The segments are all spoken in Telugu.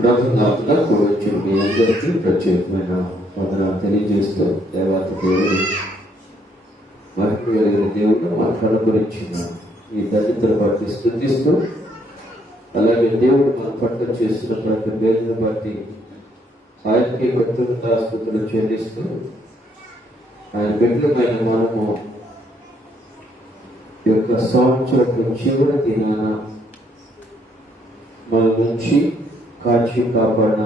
ప్రభుత్వంగా కూడా వచ్చిన మీ అందరికీ ప్రత్యేకమైన వందనాలు తెలియజేస్తూ దేవత దేవుడు మనకు కలిగిన దేవుడు మనకు అనుగ్రహించిన ఈ దళితుల బట్టి స్థుతిస్తూ, అలాగే దేవుడు మన పట్ల చేస్తున్న ప్రతి మేలును బట్టి ఆయనకి కృతజ్ఞతాస్తుతులు చెల్లిస్తూ, ఆయన బిడ్డలమైన మనము ఈ యొక్క సంవత్సరం చివరి దినాన మన నుంచి కాచి కాపాడిన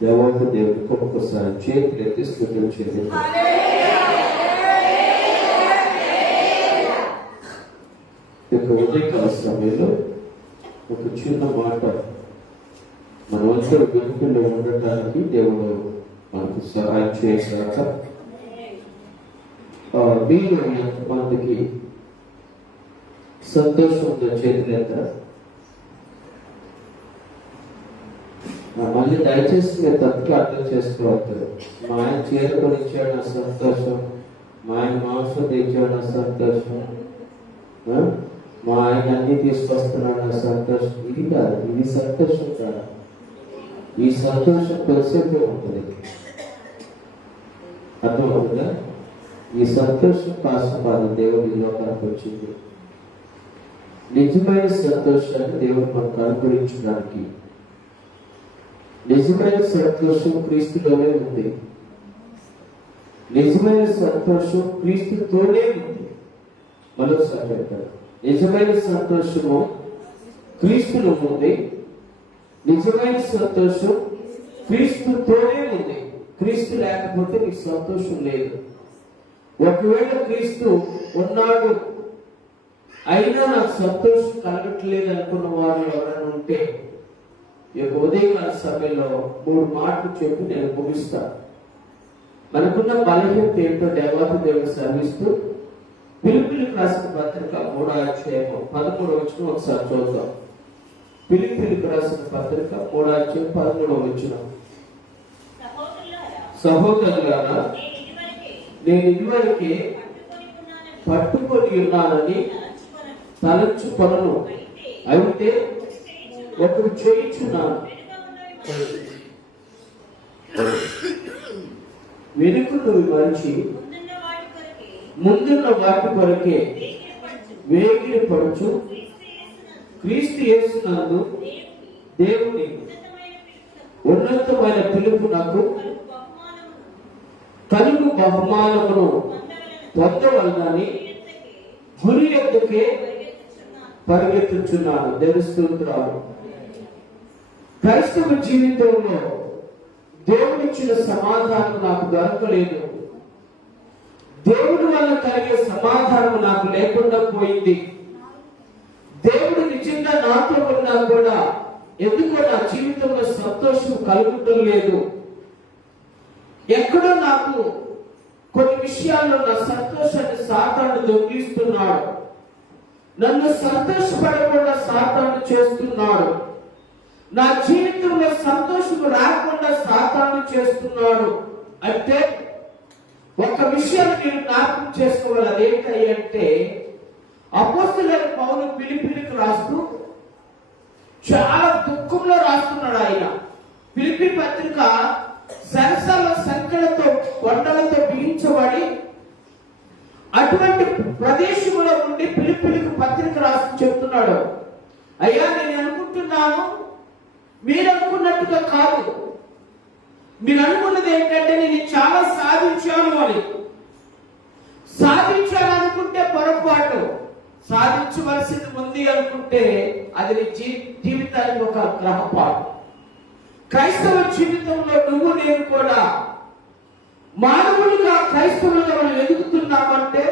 దేవత దేవుడికి ఒక్కసారి చేతులు ఎత్తి స్తుతులు చెల్లిద్దాం. ఇక ఉదయకాల సమయంలో ఒక చిన్న మాట మనమందరూ వెనుకల్లో ఉండటానికి దేవుడు మనకు సహాయం చేశాక, మీరు ఎంతమందికి సంతోషంతో చేతులేత మళ్ళీ దయచేసి మీరు తప్పుగా అర్థం చేసుకోవద్దు. మా ఆయన చీర కొనిచ్చాడు నా సంతోషం, మా ఆయన మాంసం తెచ్చాడు నా సంతోషం, మా ఆయన అన్ని తీసుకొస్తున్నాడు నా సంతోషం. ఇది కాదు, ఇది సంతోషం కాదు. ఈ సంతోషం కొద్దిసేపే ఉంటుంది, అర్థమవుతుందా? ఈ సంతోషం కాదు దేవుడి లోకానికి వచ్చింది. నిజమైన సంతోషాన్ని దేవుడు మనకు అనుగ్రహించడానికి, నిజమైన సంతోషం క్రీస్తులోనే ఉంది. నిజమైన సంతోషం క్రీస్తుతోనే ఉంది. మరోసారి చెప్తారు, నిజమైన సంతోషము క్రీస్తులో ఉంది. నిజమైన సంతోషం క్రీస్తుతోనే ఉంది. క్రీస్తు లేకపోతే నీకు సంతోషం లేదు. ఒకవేళ క్రీస్తు ఉన్నాడు అయినా నాకు సంతోషం కలగట్లేదు అనుకున్న వారు ఎవరైనా ఉంటే ఈ యొక్క ఉదయకాల సమయంలో 3 మాటలు చెప్పి నేను ముగిస్తాను. మనకున్న బలహీనత ఏంటో దేవత దేవుడు శ్రమిస్తూ ఫిలిప్పీయులకు రాసిన పత్రిక 3వ అధ్యాయం 13వ వచనం ఒకసారి చూద్దాం. ఫిలిప్పీయులకు రాసిన పత్రిక 3వ అధ్యాయం 13వ వచనం. సహోదరులారా, నేను ఇదివరకే పట్టుకొని ఉన్నానని తలంచుకొనను, అయితే ఒకరు చేయించున్నాను, వెనుకను మరిచి ముందున్న వాటి కొరకే వేగిరి పడుచు క్రీస్తు యేసునందు దేవుని ఉన్నతమైన పిలుపు నాకు కలుగు బహుమానమును పొందవలనని గురి ఎద్దుకే పరిగెత్తుచున్నాను. తెలుస్తున్నాను. క్రైస్తవ జీవితంలో దేవుడిచ్చిన సమాధానం నాకు దొరకలేదు. దేవుడి వల్ల కలిగే సమాధానం నాకు లేకుండా పోయింది. దేవుడు నిజంగా నాతో ఉన్నా కూడా ఎందుకో నా జీవితంలో సంతోషం కలుగుటం లేదు. ఎక్కడో నాకు కొన్ని విషయాల్లో నా సంతోషాన్ని సాతాను దొంగిస్తున్నాడు. నన్ను సంతోషపడకుండా సాతాను చేస్తున్నాడు. నా జీవితంలో సంతోషం రాకుండా సాతాను చేస్తున్నాడు. అంటే ఒక విషయాన్ని నేను జ్ఞాపకం చేసుకోవాలి. అదేంటంటే అపోస్తలుడైన పౌలు ఫిలిప్పీయులకు రాస్తూ చాలా దుఃఖంలో రాస్తున్నాడు. ఆయన ఫిలిప్పీ పత్రిక సరసాల సంఖ్యలతో కొండలతో బిగించబడి అటువంటి ప్రదేశంలో ఉండి ఫిలిప్పీయులకు పత్రిక రాసి చెప్తున్నాడు, అయ్యా నేను అనుకుంటున్నాను మీరు అనుకున్నట్టుగా కాదు. మీరు అనుకున్నది ఏంటంటే నేను చాలా సాధించాను అని. సాధించాలనుకుంటే పొరపాటు, సాధించవలసింది ఉంది అనుకుంటే అది నీ జీవితానికి ఒక గ్రహపాటు. క్రైస్తవ జీవితంలో నువ్వు నేను కూడా మానవులుగా క్రైస్తవులుగా మనం ఎదుగుతున్నామంటే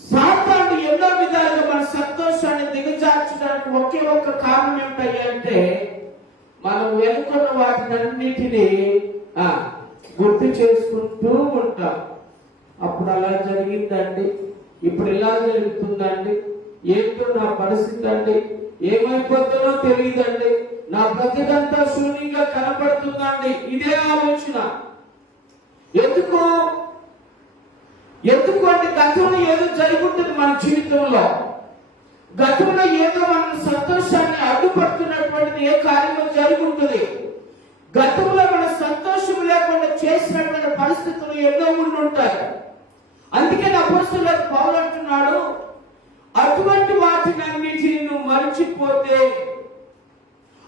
సాతాను ఎన్నో విధాలుగా మన సంతోషాన్ని దిగజార్చడానికి ఒకే ఒక్క కారణం ఏంటంటే మనం వెనుకున్న వాటినన్నిటినీ గుర్తు చేసుకుంటూ ఉంటాం. అప్పుడు అలా జరిగిందండి, ఇప్పుడు ఇలా జరుగుతుందండి, ఏంటో నా పరిస్థితి అండి, ఏమైపోతుందో తెలియదండి, నా బ్రతికంతా శూన్యంగా కనపడుతుందండి. ఇదే ఆలోచన. ఎందుకు అంటే గతంలో ఏదో జరుగుతుంది మన జీవితంలో. గతంలో ఏదో మన సంతోషాన్ని అడ్డుపడుతున్నటువంటిది ఏ కార్యక్రమం జరుగుతుంది. లేకుండా చేసినటువంటి పరిస్థితులు ఎన్నో ఉండి ఉంటాయి. అందుకే అపోస్తలుడైన పౌలు అంటున్నాడు, అటువంటి వాటిని అన్నిటిని నువ్వు మరచిపోతే,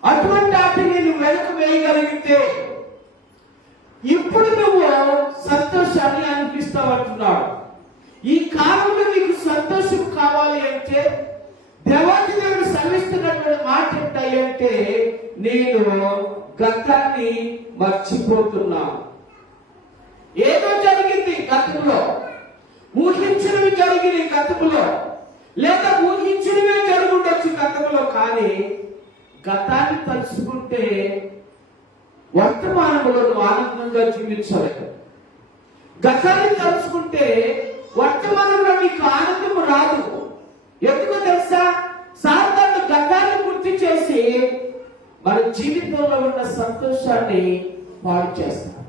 అటువంటి వాటిని నువ్వు వెనక వేయగలిగితే ఇప్పుడు నువ్వు సంతోషాన్ని అనిపిస్తావు అంటున్నాడు. ఈ కాలంలో నీకు సంతోషం కావాలి అంటే దేవాది దేవుడు సెలవిస్తున్నటువంటి మాట ఏంటంటే, నేను గతాన్ని మర్చిపోతున్నాను. ఏదో జరిగింది గతంలో, ఊహించినవి జరిగింది గతంలో, లేదా ఊహించినవే జరుగుండొచ్చు గతంలో. కానీ గతాన్ని తలుచుకుంటే వర్తమానంలో నువ్వు ఆనందంగా జీవించలేదు. గతాన్ని తలుచుకుంటే వర్తమానంలో నీకు ఆనందం రాదు. ఎందుకో తెలుసా? సాధారణ గతాన్ని గుర్తు చేసి మన జీవితంలో ఉన్న సంతోషాన్ని పాడు చేస్తాం.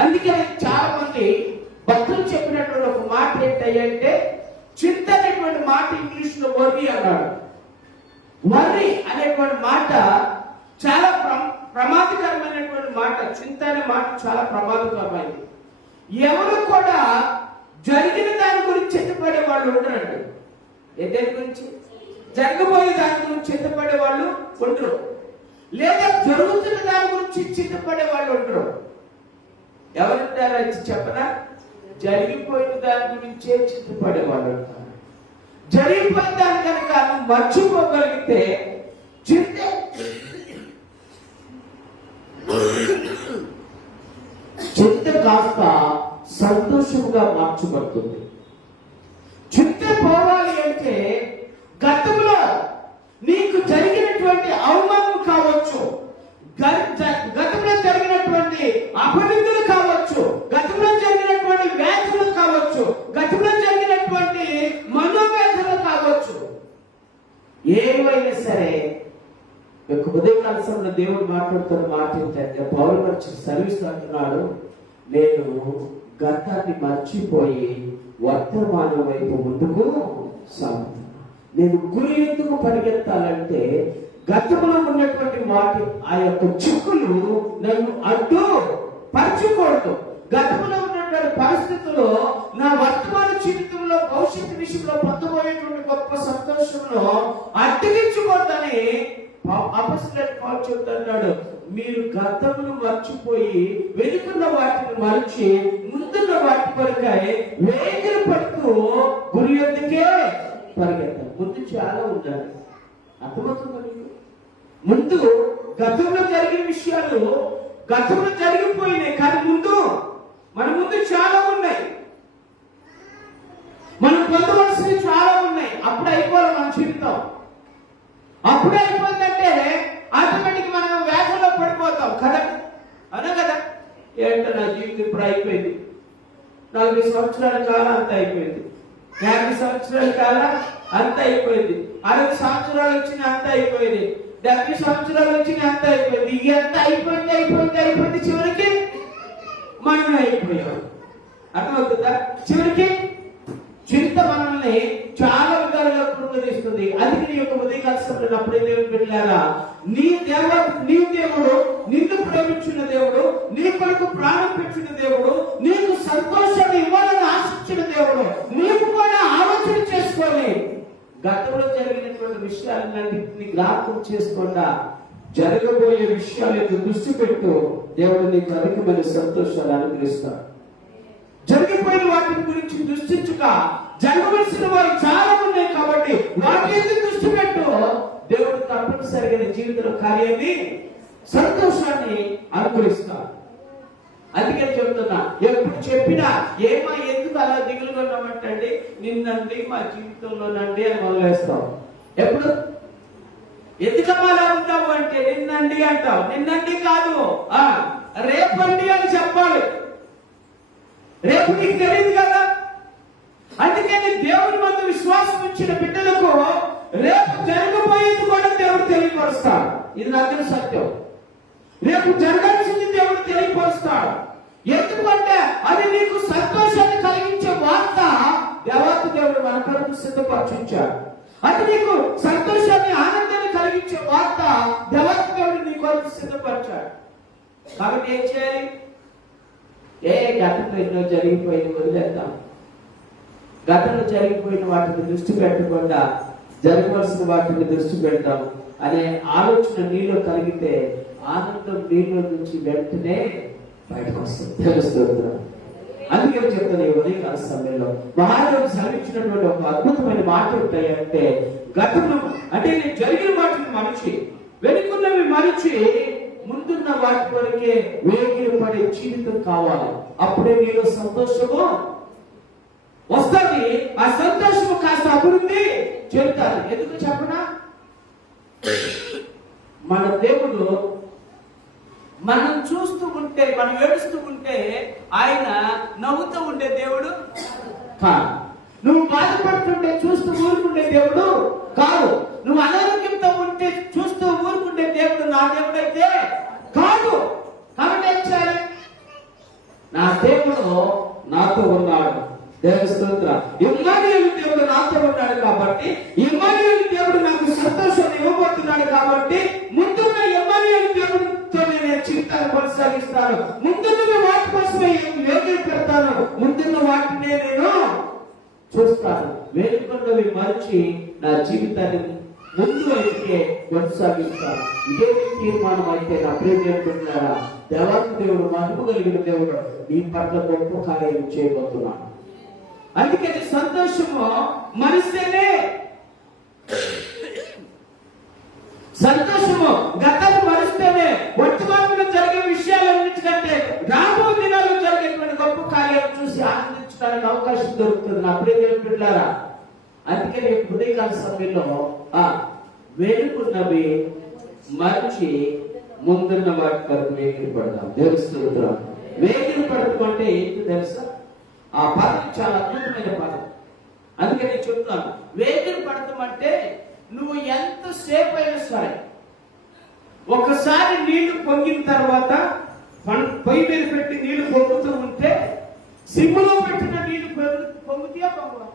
అందుకే చాలా మంది భక్తులు చెప్పినటువంటి ఒక మాట ఏంటంటే, చింత అనేటువంటి మాట ఇంగ్లీష్ లో వర్రీ అన్నాడు. వర్రీ అనేటువంటి మాట చాలా ప్రమాదకరమైనటువంటి మాట. చింత అనే మాట చాలా ప్రమాదకరమైనది. ఎవరు కూడా జరిగిన దాని గురించి చింతపడే వాళ్ళు ఉండరండి. దేని గురించి? జరగబోయే దాని గురించి చింతపడే వాళ్ళు ఉండరు, లేదా జరుగుతున్న దాని గురించి చింతపడే వాళ్ళు ఉండరు. ఎవరుంటారో చెప్పనా? జరిగిపోయిన దాని గురించే చింతపడే వాళ్ళు ఉంటారు. జరిగిపోయిన దాని కనుక నువ్వు మర్చిపోగలిగితే చింత కాస్త సంతోషముగా మార్చబడుతుంది. చింత పోవాలి అంటే గతంలో నీకు జరిగినటువంటి అవమానం కావచ్చు, గతంలో జరిగినటువంటి అభివృద్ధులు కావచ్చు, గతంలో జరిగినటువంటి వ్యాధులు కావచ్చు, గతంలో జరిగినటువంటి మనోవేదనలు కావచ్చు, ఏవైనా సరే ఉదయకాల సమయంలో దేవుడు మాట్లాడుతున్న మాట ఏంటంటే, పౌలు మర్చి సర్వీస్ అంటున్నాడు, నేను గతాన్ని మర్చిపోయి వర్తమానం వైపు ముందుకు సాగుతాను. నేను గురి ఎందుకు పరిగెత్తాలంటే గతంలో ఉన్నటువంటి వాటి ఆ యొక్క చిక్కులు నన్ను అడ్డు పరచకూడదు. గతంలో ఉన్నటువంటి పరిస్థితుల్లో నా వర్తమాన జీవితంలో భవిష్యత్తు విషయంలో పొందబోయేటువంటి గొప్ప సంతోషంలో అడ్డగించకూడదని అపొస్తలుడైన పౌలు చెప్తున్నాడు. మీరు గతమును మర్చిపోయి వెనుకున్న వాటిని మరచి ముందున్న వాటి కొరకై వేగిర పడుతూ గురి ఎందుకే పరిగెత్తాలి. ముందు చాలా ఉండాలి. అర్థమవుతుంది? ముందు గతంలో జరిగిన విషయాలు గతంలో జరిగిపోయినాయి, కానీ మన ముందు చాలా ఉన్నాయి. మనం పొందవలసినవి చాలా ఉన్నాయి. అప్పుడు అయిపోవాలి మన జీవితం. అప్పుడే అయిపోయిందంటే ఆటోమేటిక్ మనం వేగంలో పడిపోతాం కదా. అదే కదా, ఏంటో నా జీవితం ఇప్పుడు అయిపోయింది, 40 సంవత్సరాల కాలం అంత అయిపోయింది, 50 సంవత్సరాల కాలం అంత అయిపోయింది, 60 సంవత్సరాలు వచ్చిన అంత అయిపోయింది, 70 సంవత్సరాలు వచ్చిన అంత అయిపోయింది. ఇది అంత అయిపోయింది చివరికి మనం అయిపోయాం. అర్థమవుతుందా? చివరికి చింత మనల్ని చాలా విధాలుగా కృంగదీస్తుంది. అది నీ యొక్క ఉదయకాల సమయంలో అప్పుడే దేవుడు పెట్టారా, నీ దేవుడు నిన్ను ప్రేమించిన దేవుడు, నీ కొరకు ప్రాణం పెట్టిన దేవుడు, నీకు సంతోషాన్ని ఇవ్వాలని ఆశించిన దేవుడు. నీకు కూడా ఆలోచన చేసుకొని గతంలో జరిగినటువంటి విషయాలన్నింటినీ జ్ఞాపకం చేసుకోకుండా జరగబోయే విషయాలకు దృష్టి పెట్టు. దేవుడు నీకు అధికమైన సంతోషాలు అనుగ్రహిస్తాడు. జరిగిపోయిన వాటి గురించి దృష్టించుక, జరగవలసిన వారు చాలా ఉన్నాయి కాబట్టి వాటి మీద దృష్టి పెట్టు. దేవుడు తప్పనిసరిగా నీ జీవితంలో కార్యాన్ని, సంతోషాన్ని అనుగ్రహిస్తాడు. అందుకే చెప్తున్నా, ఎప్పుడు చెప్పినా ఏమో ఎందుకు అలా దిగులుగా ఉన్నామంటే నిన్నండి మా జీవితంలోనండి అని మొదలేస్తాం. ఎప్పుడు ఎందుకమ్మా అలా ఉంటావు అంటే నిన్నండి అంటావు. నిన్నండి కాదు, రేపండి అని చెప్పాలి. రేపు నీకు తెలియదు కదా. అందుకని దేవుని మందు విశ్వాసం ఇచ్చిన బిడ్డలకు రేపు జరగబోయేది కూడా దేవుడు తెలియపరుస్తాడు. ఇది నాకు సత్యం. రేపు జరగాల్సింది దేవుడు తెలియపరుస్తాడు. ఎందుకంటే అది నీకు సంతోషాన్ని కలిగించే వార్త దేవాతి దేవుడు మన కొరకు సిద్ధపరచుంచాడు. అది నీకు సంతోషాన్ని, ఆనందాన్ని కలిగించే వార్త దేవాతి దేవుడు నీ కొరకు సిద్ధపరిచాడు. కాబట్టి ఏం చేయాలి? గతంలో ఎన్నో జరిగిపోయింది, వదిలేద్దాం. గతంలో జరిగిపోయిన వాటిని దృష్టి పెట్టకుండా జరగవలసిన వాటిని దృష్టి పెడతాం అనే ఆలోచన నీలో కలిగితే ఆనందం నీలో నుంచి వెంటనే బయటకు వస్తుంది, తెలుస్తుంది. అందుకే చెప్తాను, ఈ ఉదయకాల సమయంలో మహాదేవుడు సెలవిచ్చినటువంటి ఒక అద్భుతమైన మాట ఉంటాయంటే, గతంలో అంటే నేను జరిగిన వాటిని మనిషి, వెనుకున్నవి మనిషి, ముందున్న వాటి కొరకే వేగిరి పడే జీవితం కావాలి. అప్పుడే నీలో సంతోషము వస్తుంది. ఆ సంతోషము కాస్త అభివృద్ధి చెందుతారు. ఎందుకు చెప్పనా, మన దేవుడు మనం చూస్తూ ఉంటే, మనం ఏడుస్తూ ఉంటే ఆయన నవ్వుతూ ఉండే దేవుడు కాదు. నువ్వు బాధపడుతుంటే చూస్తూ ఊరుకుండే దేవుడు కాదు. నువ్వు అనారోగ్యంతో ఉంటే చూస్తూ ఊరుకుండే దేవుడు నా దేవుడైతే కాదు. కాబట్టి ఏం చేయాలి? నా దేవుడు నాతో ఉన్నాడు, దేవుని స్తోత్రం. ఇమ్మానుయేలు దేవుడు నాతో ఉన్నాడు కాబట్టి, ఇమ్మానుయేలు దేవుడు నాకు సంతోషాన్ని ఇవ్వబోతున్నాడు కాబట్టి, ముందున్న ఇమ్మానుయేలు దేవుడితో నేను జీవితాన్ని కొనసాగిస్తాను. ముందున్న వాటి కోసమే వేగిరి పెడతాను, ముందున్న వాటినే నేను చూస్తాను. వేడుకున్నవి మరిచి నా జీవితాన్ని ముందు అయితే కొనసాగిస్తాను. ఇదే తీర్మానం అయితే నా ప్రేమిస్తున్నారా, దేవాతి దేవుడు, మహిమ కలిగిన దేవుడు నీ పట్ల గొప్ప కార్యం చేయబోతున్నాను. అందుకని సంతోషము మనిస్తేనే, సంతోషము గతాన్ని మరిస్తేనే వర్తమానంలో జరిగే విషయాలన్నిటికంటే రాబో దినాల్లో జరిగేటువంటి గొప్ప కార్యాలు చూసి ఆనందించడానికి అవకాశం దొరుకుతుంది నా ప్రియ పిల్లారా. అందుకని ఉదయకాల సమయంలో వేడుకున్నవి మరిచి ముందున్న వాటి వరకు వేగిరి పడతాం. తెలుస్తున్నాం. వేగిరి పడటం అంటే ఏంటి తెలుసా? ఆ పదం చాలా అద్భుతమైన పదం. అందుకని నేను చెప్తున్నాను, వేగిరి పడటం అంటే నువ్వు ఎంతసేపు అయినా సరే, ఒకసారి నీళ్లు పొంగిన తర్వాత పొయ్యి మీద పెట్టి నీళ్లు పొంగుతూ ఉంటే, సిమ్ములో పెట్టిన నీళ్లు పొంగుతాయా పొంగవా?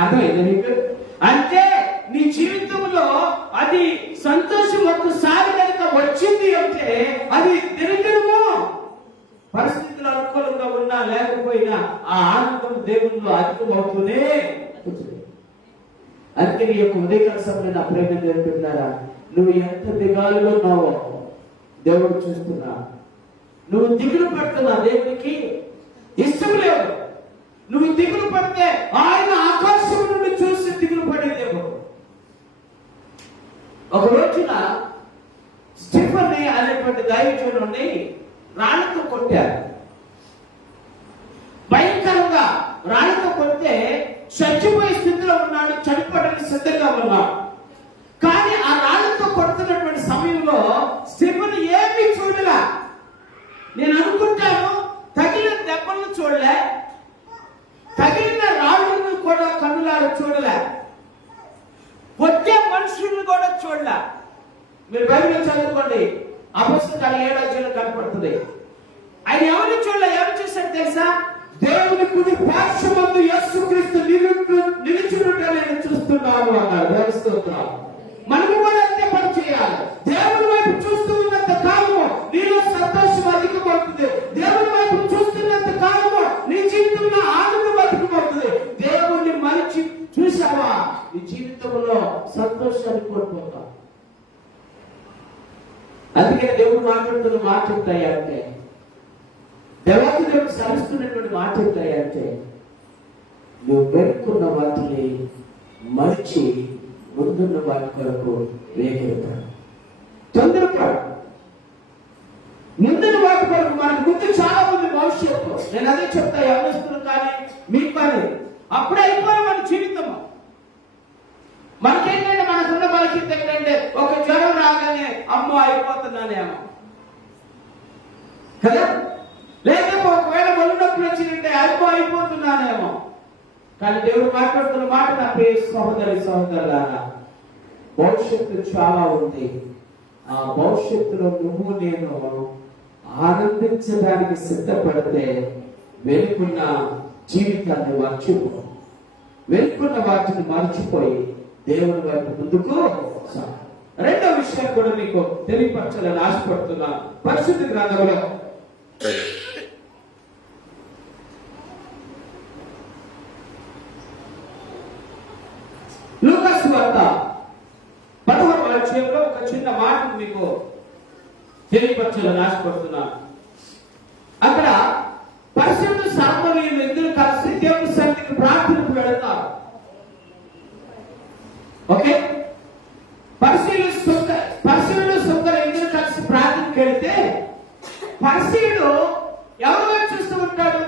అర్థమైంది నీకు? అంటే నీ జీవితంలో అది సంతోషం ఒక్కసారి కనుక వచ్చింది అంటే అది దినదినము పరిస్థితులు అనుకూలంగా ఉన్నా లేకపోయినా ఆ ఆనందం దేవుల్లో అధికమవుతూనే ఉంటుంది. అందుకే నీ యొక్క ఉదయకాల సమయంలో నా ప్రేమ నేర్పుతున్నారా, నువ్వు ఎంత దిగాలులో ఉన్నావో దేవుడు చూస్తున్నా. నువ్వు దిగులు పడుతున్నా, దేవునికి ఇష్టం లేదు. నువ్వు దిగులు పడితే ఆయన ఆకాశం నుండి చూసి దిగులు పడే దేవుడు. ఒక రోజున స్టీఫెన్ అనేటువంటి దైవజనుడిని రాళ్లతో కొట్టారు. భయంకరంగా రాళ్లతో కొడితే చచ్చిపోయే స్థితిలో ఉన్నాడు, చనిపోవడానికి సిద్ధంగా ఉన్నాడు. కానీ ఆ రాళ్లతో కొడుతున్నటువంటి సమయంలో స్టీఫెన్ ఏమీ చూడలే. నేను అనుకుంటాను తగిలిన దెబ్బలను చూడలే, తగిలిన రాళ్ళను కూడా కన్నులారా చూడలే, కొట్టే మనుషులను కూడా చూడలే. మీరు బైబిల్ చదువుకోండి, అపొస్తలుల 7వ అధ్యాయంలో కనపడుతుంది. ఆయన ఎవరిని చూడలే, ఎవరు చూశాడు తెలుసా? దేవుని కుడి పార్శ్వమందు యేసుక్రీస్తు నిలుచున్నట్టు నేను చూస్తున్నాను అన్నాడు. దేవుని స్తోత్రం. మనము కూడా అంతే పని చేయాలి. దేవుని వైపు చూస్తూ ఉన్నంత కాలము నీలో సంతోషం అధికమవుతుంది. దేవుని వైపు చూస్తున్నంత కాలము నీ జీవితంలో ఆనందం అధికమవుతుంది. దేవుణ్ణి మరిచి చూసావా, నీ జీవితంలో సంతోషాన్ని కోల్పోతావు. అందుకే దేవుడు మాట్లాడుతున్న మాట ఉంటాయంటే, దేవాతి దేవుడు సరిస్తున్నటువంటి మాట ఉంటాయంటే, నువ్వు పెట్టుకున్న వాటిని మరిచి ముందున్న వాటి కొరకు వేగిరతాడు. తొందరపడు. ముందున్న వాటి కొరకు మనకు ముందు చాలా మంది భవిష్యత్తు. నేను అదే చెప్తా, ఎవరిస్తున్నాను కానీ మీకు కానీ అప్పుడే అయిపోయి మన జీవితం. మనకేంటంటే మనకున్న బలహీనత ఏంటంటే, ఒక జ్వరం రాగానే అమ్మో అయిపోతున్నానేమో కదా, లేకపోతే ఒకవేళ ఒళ్ళు నొప్పులు వచ్చిందంటే అయిపోతున్నానేమో. కానీ దేవుడు మాట్లాడుతున్న మాట నా ప్రియ సహోదరి సహోదరులారా, భవిష్యత్తు చాలా ఉంది. ఆ భవిష్యత్తులో నువ్వు నేను ఆనందించడానికి సిద్ధపడితే వెనుకున్న జీవితాన్ని మర్చిపో, వెనుకున్న వాటిని మర్చిపోయి దేవుని వైపు ముందుకు రెండో విషయం కూడా మీకు తెలియపరచాలని ఆశపడుతున్నాను. పరిశుద్ధ గ్రంథంలో లూకా సువార్త 16వ అధ్యాయంలో ఒక చిన్న మాట మీకు తెలియపరచాలని ఆశపడుతున్నాను. అక్కడ పరిశుద్ధ సామాన్యులు ఇద్దరు కలిసి దేవుని సన్నిధికి ప్రార్థనకు వెళతారు. ఓకే, పరిశీలుడు సుంకరు ఇద్దరు కలిసి ప్రార్థనకు వెళితే పరిశీలుడు ఎవరి వైపు చూస్తూ ఉంటాడు?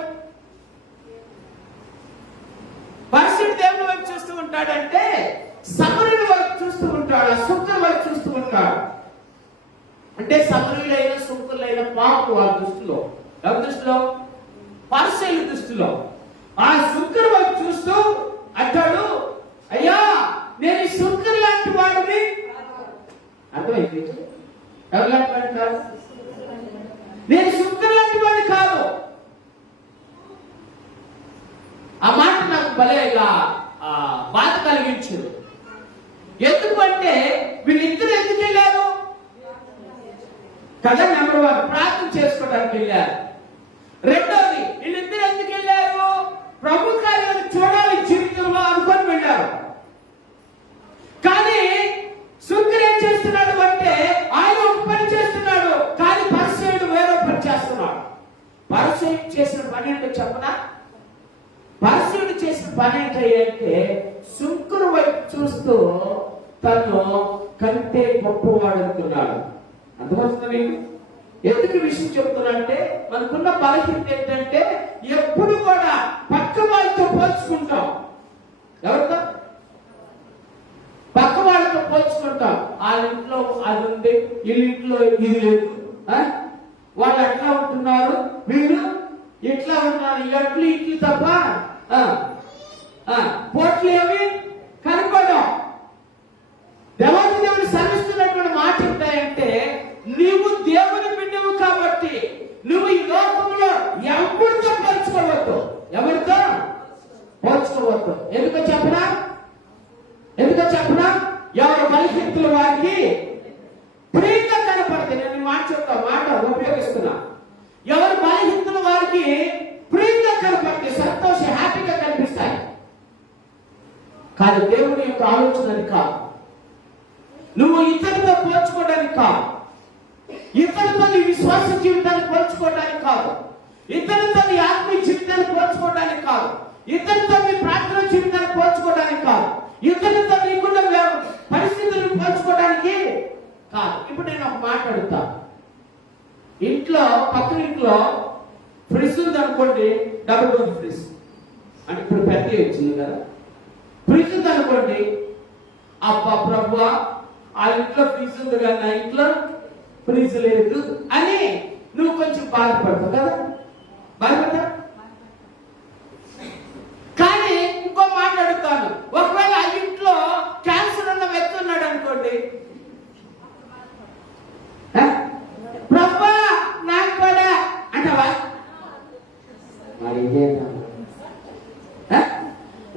పరిశీలుడు దేవుని వైపు చూస్తూ ఉంటాడంటే సమరుల వైపు చూస్తూ ఉంటాడు, సుంకరు వైపు చూస్తూ ఉంటాడు. అంటే సమరులైన సుంకరులైన పాపు వాళ్ళ దృష్టిలో, ఎవరి దృష్టిలో? పరిశీలు దృష్టిలో. ఆ సుంకరు వైపు చూస్తూ అంటాడు, అయ్యా నేను ఈ సుంకరు లాంటి వాడిని. అర్థమైంది? ఎవరు లాంటి వాడిని కాదు, నేను సుంకరు లాంటి వాడిని కాదు. ఆ మాట నాకు భలేగా బాధ కలిగించింది. ఎందుకంటే వీళ్ళిద్దరు ఎందుకు వెళ్ళారు కదా? నెంబర్ 1 ప్రార్థన చేసుకోవడానికి వెళ్ళారు. రెండోది, వీళ్ళిద్దరు ఎందుకు వెళ్ళారు? ప్రభు కార్యాలు చూడాలి జీవితంలో అనుకొని వెళ్ళారు. కానీ సుంకరు ఏం చేస్తున్నాడు అంటే ఆయన ఒక పని చేస్తున్నాడు, కానీ పరిసయ్యుడు వేరో పని చేస్తున్నాడు. పరిసయ్యుడు చేసిన పని ఏంటో చెప్పనా? పరిసయ్యుడు చేసిన పని ఏంటంటే సుంకరు వైపు చూస్తూ తను కంటే గొప్పవాడు అనుకున్నాడు. అర్థమవుతుంది? ఎందుకు విషయం చెప్తున్నానంటే మనకున్న బలహీనత ఏంటంటే ఎప్పుడు కూడా పక్క వాళ్ళతో పోల్చుకుంటాం. ఎవరితో? పక్క వాళ్ళతో పోల్చుకుంటాం. వాళ్ళ ఇంట్లో అది ఉంది, వీళ్ళింట్లో ఇది లేదు, వాళ్ళు అట్లా ఉంటున్నారు, వీళ్ళు ఇట్లా ఉంటున్నారు. ఎట్లు ఇట్లు తప్ప పోట్లు ఏమి కనుక్కోవడం. దేవుని సర్విస్తున్నటువంటి మాట ఏంటంటే నీవు దేవుని బిడ్డవు కాబట్టి నువ్వు ఈ లోకంలో ఎవరితో పోల్చుకోవద్దు. ఎవరితో పోల్చుకోవద్దు. ఎందుకో చెప్పనా? ఎవరు బలహీనతల వారికి ప్రియంగా కనపడతాయి. నేను మాట చెప్తా, మాట ఉపయోగిస్తున్నా. ఎవరు బలహీనతల వారికి ప్రియంగా కనపడతాయి, సంతోష హ్యాపీగా కనిపిస్తాయి. కానీ దేవుని యొక్క ఆలోచన అది కాదు. నువ్వు ఇతరులతో పోల్చుకోవడానికి కాదు, ఇతరులతో నీ విశ్వాస జీవితాన్ని పోల్చుకోవడానికి కాదు, ఇతరులతో నీ ఆత్మీయ జీవితాన్ని పోల్చుకోవడానికి కాదు, ఇతరులతో నీ ప్రార్థన జీవితాన్ని పోల్చుకోవడానికి కాదు, ఇతరులతో నీకున్న పరిస్థితులను పోల్చుకోవడానికి కాదు. ఇప్పుడు నేను ఒక మాట అడుగుతా. ఇంట్లో పక్కన ఇంట్లో ఫ్రిడ్జ్ ఉంది అనుకోండి, డబుల్ డోర్ ఫ్రిడ్జ్ అంటే ఇప్పుడు పెద్ద వచ్చింది కదా. ఫ్రిడ్జ్ ఉంది అనుకోండి, అబ్బా ప్రభువా ఆ ఇంట్లో ఫ్రిడ్జ్ ఉంది కదా, నా ఇంట్లో ఫ్రిడ్జ్ లేదు అని నువ్వు కొంచెం బాధపడతావు కదా. బాధపడతా? కానీ ఇంకో మాట్లాడుతాను, ఒకవేళ ఆ ఇంట్లో క్యాన్సర్ ఉన్న వ్యక్తి ఉన్నాడు అనుకోండి, ప్రభువా నాకు కూడా అంటావా? మరి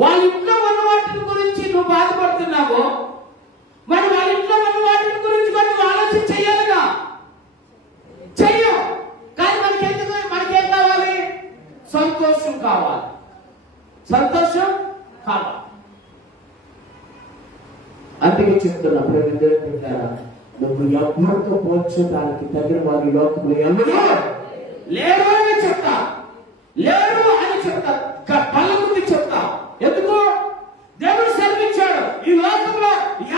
వాళ్ళ ఇంట్లో ఉన్న వాటి గురించి నువ్వు బాధపడుతున్నావు, మరి వాళ్ళ ఇంట్లో ఉన్న వాటి గురించి కూడా నువ్వు ఆలోచన చెయ్యాలిగా. చెయ్యం. కానీ మనకేం కావాలి? సంతోషం కావాలి. సంతోషం కావాలి. అందుకే చెప్తున్నా, నువ్వు ఎవరితో పోల్చడానికి తగిన వారి లోకంలో ఎవరు లేరు అని చెప్తా, లేరు అని చెప్తా, పళ్ళ ముందు చెప్తా. ఎందుకు? దేవుడు సెలవిచ్చాడు, ఈ లోకంలో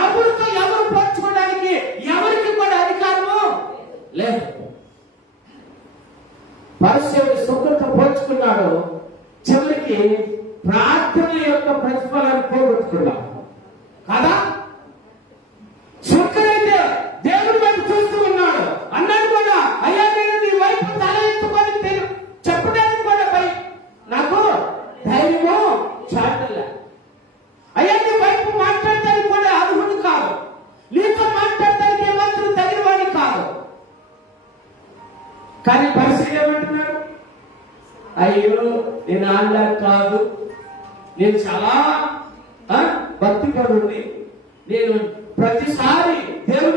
ఎవరితో ఎవరు పోల్చుకోవడానికి ఎవరికి కూడా అధికారము లేదు. పరిశీలి సుఖంతో పోల్చుకున్నాడు, చివరికి ప్రార్థన యొక్క ప్రతిఫలాన్ని పోగొట్టుకున్నాడు కదా. సుఖరైతే దేవుడి వైపు చూస్తూ ఉన్నాడు, అన్నాడు కూడా, అయ్యా నేను నీ వైపు తల ఎత్తుకొని చెప్పడానికి కూడా నాకు ధైర్యము చాటలే. అయ్యా నీ వైపు మాట్లాడటానికి కూడా అర్హుడు కాదు, నీతో మాట్లాడటానికి ఏమాత్రం తగిన వాడి కాదు. కానీ పరిస్థితి ఏమంటున్నాడు? అయ్యో నేను ఆన్లా కాదు, నేను చాలా భక్తిపరుడిని, నేను ప్రతిసారి దేవుడు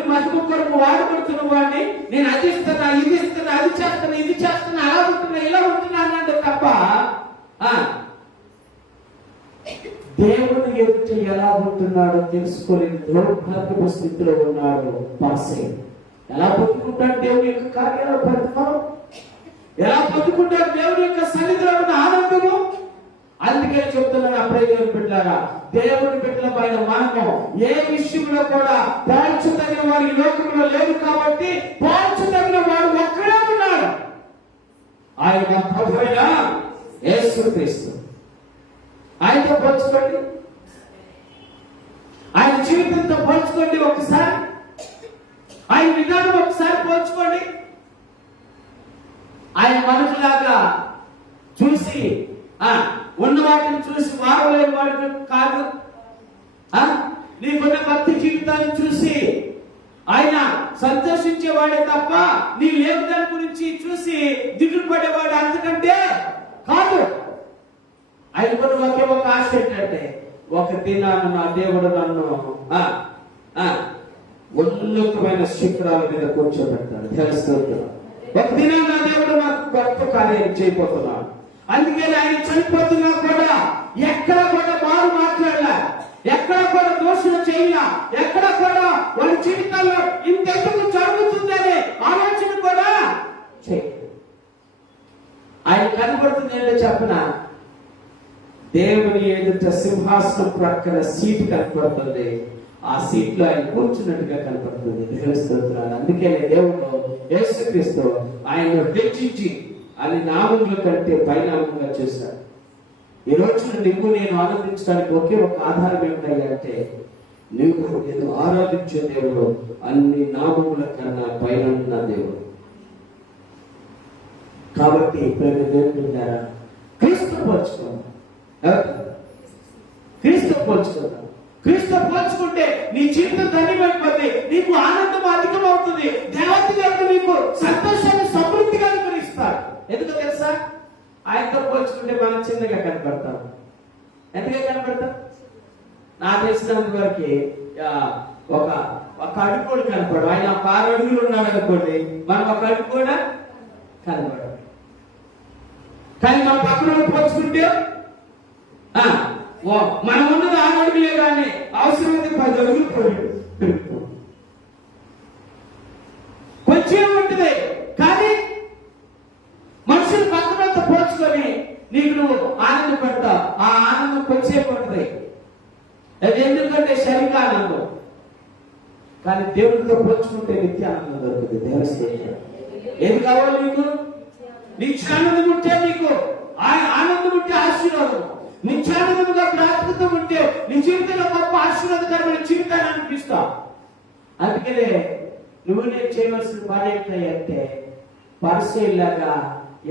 ఎలా ఉంటున్నాడో తెలుసుకోలేని దౌర్భాగ్యపు స్థితిలో ఉన్నాడు పాసే. ఎలా పొందుకుంటాడు దేవుని యొక్క కార్యాల ప్రతిఫలం? ఎలా పొందుకుంటాడు దేవుని యొక్క సన్నిధిలో ఉన్న ఆనందము? అందుకే చెప్తున్నాను అప్రయోజనం బిడ్డలారా, దేవుని బిడ్డల పైన మనము ఏ విషయంలో కూడా పోల్చదగిన వారు ఈ లోకంలో లేరు కాబట్టి పోల్చదగిన వాడు ఒక్కడే ఉన్నాడు, ఆయన ప్రభువైన యేసుక్రీస్తు. ఆయనతో పోల్చుకోండి, ఆయన జీవితంతో పోల్చుకోండి, ఒకసారి ఆయన విధానం ఒకసారి పోల్చుకోండి. ఆయన మనసులాగా చూసి ఉన్న వాటిని చూసి మారలేని వాడిని కాదు. నీకున్న భక్తి జీవితాన్ని చూసి ఆయన సంతోషించేవాడే తప్ప నీ లేని దాని గురించి చూసి దిగులు పడేవాడు అంతకంటే కాదు. ఆయన కొన్ని ఒకే ఒక ఆశ ఏంటంటే, ఒక దినాన్ని నా దేవుడు నన్ను ఉన్నతమైన శిఖరాల మీద కూర్చోబెడతాడు. ఒక దినాన్ని నా దేవుడు నాకు గొప్ప కార్యం చేయబోతున్నాడు. అందుకే ఆయన చనిపోతున్నా కూడా ఎక్కడ కూడా మారు మాట్లాడలే, ఎక్కడ కూడా దోషణ చేయలే, ఎక్కడ కూడా వాళ్ళ జీవితాల్లో ఇంతెందుకు జరుగుతుందనే ఆలోచన కూడా చేయలేదు. ఆయన కనబడుతుంది ఏంటో చెప్పన, దేవుని ఎదుట సింహాసనం ప్రక్కన సీట్ కనపడుతుంది, ఆ సీట్ లో ఆయన కూర్చున్నట్టుగా కనపడుతుంది. దేవుడు అందుకే దేవుడు యేసుక్రీస్తు ఆయన హెచ్చించి అని నామముల కంటే పైనామంగా చేశాడు. ఈ రోజున నువ్వు నేను ఆనందించడానికి ఒకే ఒక ఆధారం ఏమిటంటే, నువ్వు నేను ఆరాధించే దేవుడు అన్ని నామముల కన్నా పైన ఉన్న దేవుడు. కాబట్టి దేవుడున్నారా, క్రీస్తు పోల్చుకుందాం, క్రీస్తు పోల్చుకుందాం. క్రీస్తు పోల్చుకుంటే నీ జీవితం ధన్యమైపోతుంది, నీకు ఆనందం అధికమవుతుంది, దేవత నీకు సంతోషాన్ని సమృద్ధిగా అనుగ్రహిస్తారు. ఎందుకు తెలుసా? ఆయనతో పోల్చుకుంటే మనం చిన్నగా కనపడతాం. ఎందుకే కనపడతాం? నాకు తెలిసినంత వరకు ఒక అడుగు కూడా కనపడు. ఆయన 6 అడుగులు ఉన్నాడు అనుకోండి, మనం ఒక అడుగు కూడా కనపడం. కానీ మన పక్కన పోల్చుకుంటే మనం ఉన్నది 6 అడుగులే, కానీ అవసరమైతే 10 అడుగులు పెరుగుతాం. కొంచెం ఉంటుంది, కానీ మనుషులు పక్కనతో పోల్చుకొని నీకు నువ్వు ఆనందపడతావు. ఆ ఆనందం కొంచెంసేపు ఉంటుంది, అది ఎందుకంటే శరీర ఆనందం. కానీ దేవుడితో పోల్చుకుంటే నిత్య ఆనందం దొరుకుతుంది. దేవస్థానం ఏది కావాలి నీకు? నిత్యానందం ఉంటే నీకు ఆనందం ఉంటే ఆశీర్వాదం, నిత్యానందముగా బ్రతుకుతూ ఉంటే నీ జీవితంలో గొప్ప ఆశీర్వాదకరమైన జీవితాన్ని అనిపిస్తావు. అందుకనే నువ్వు నేను చేయవలసిన పని ఏంటంటే, పరిశీలిలాగా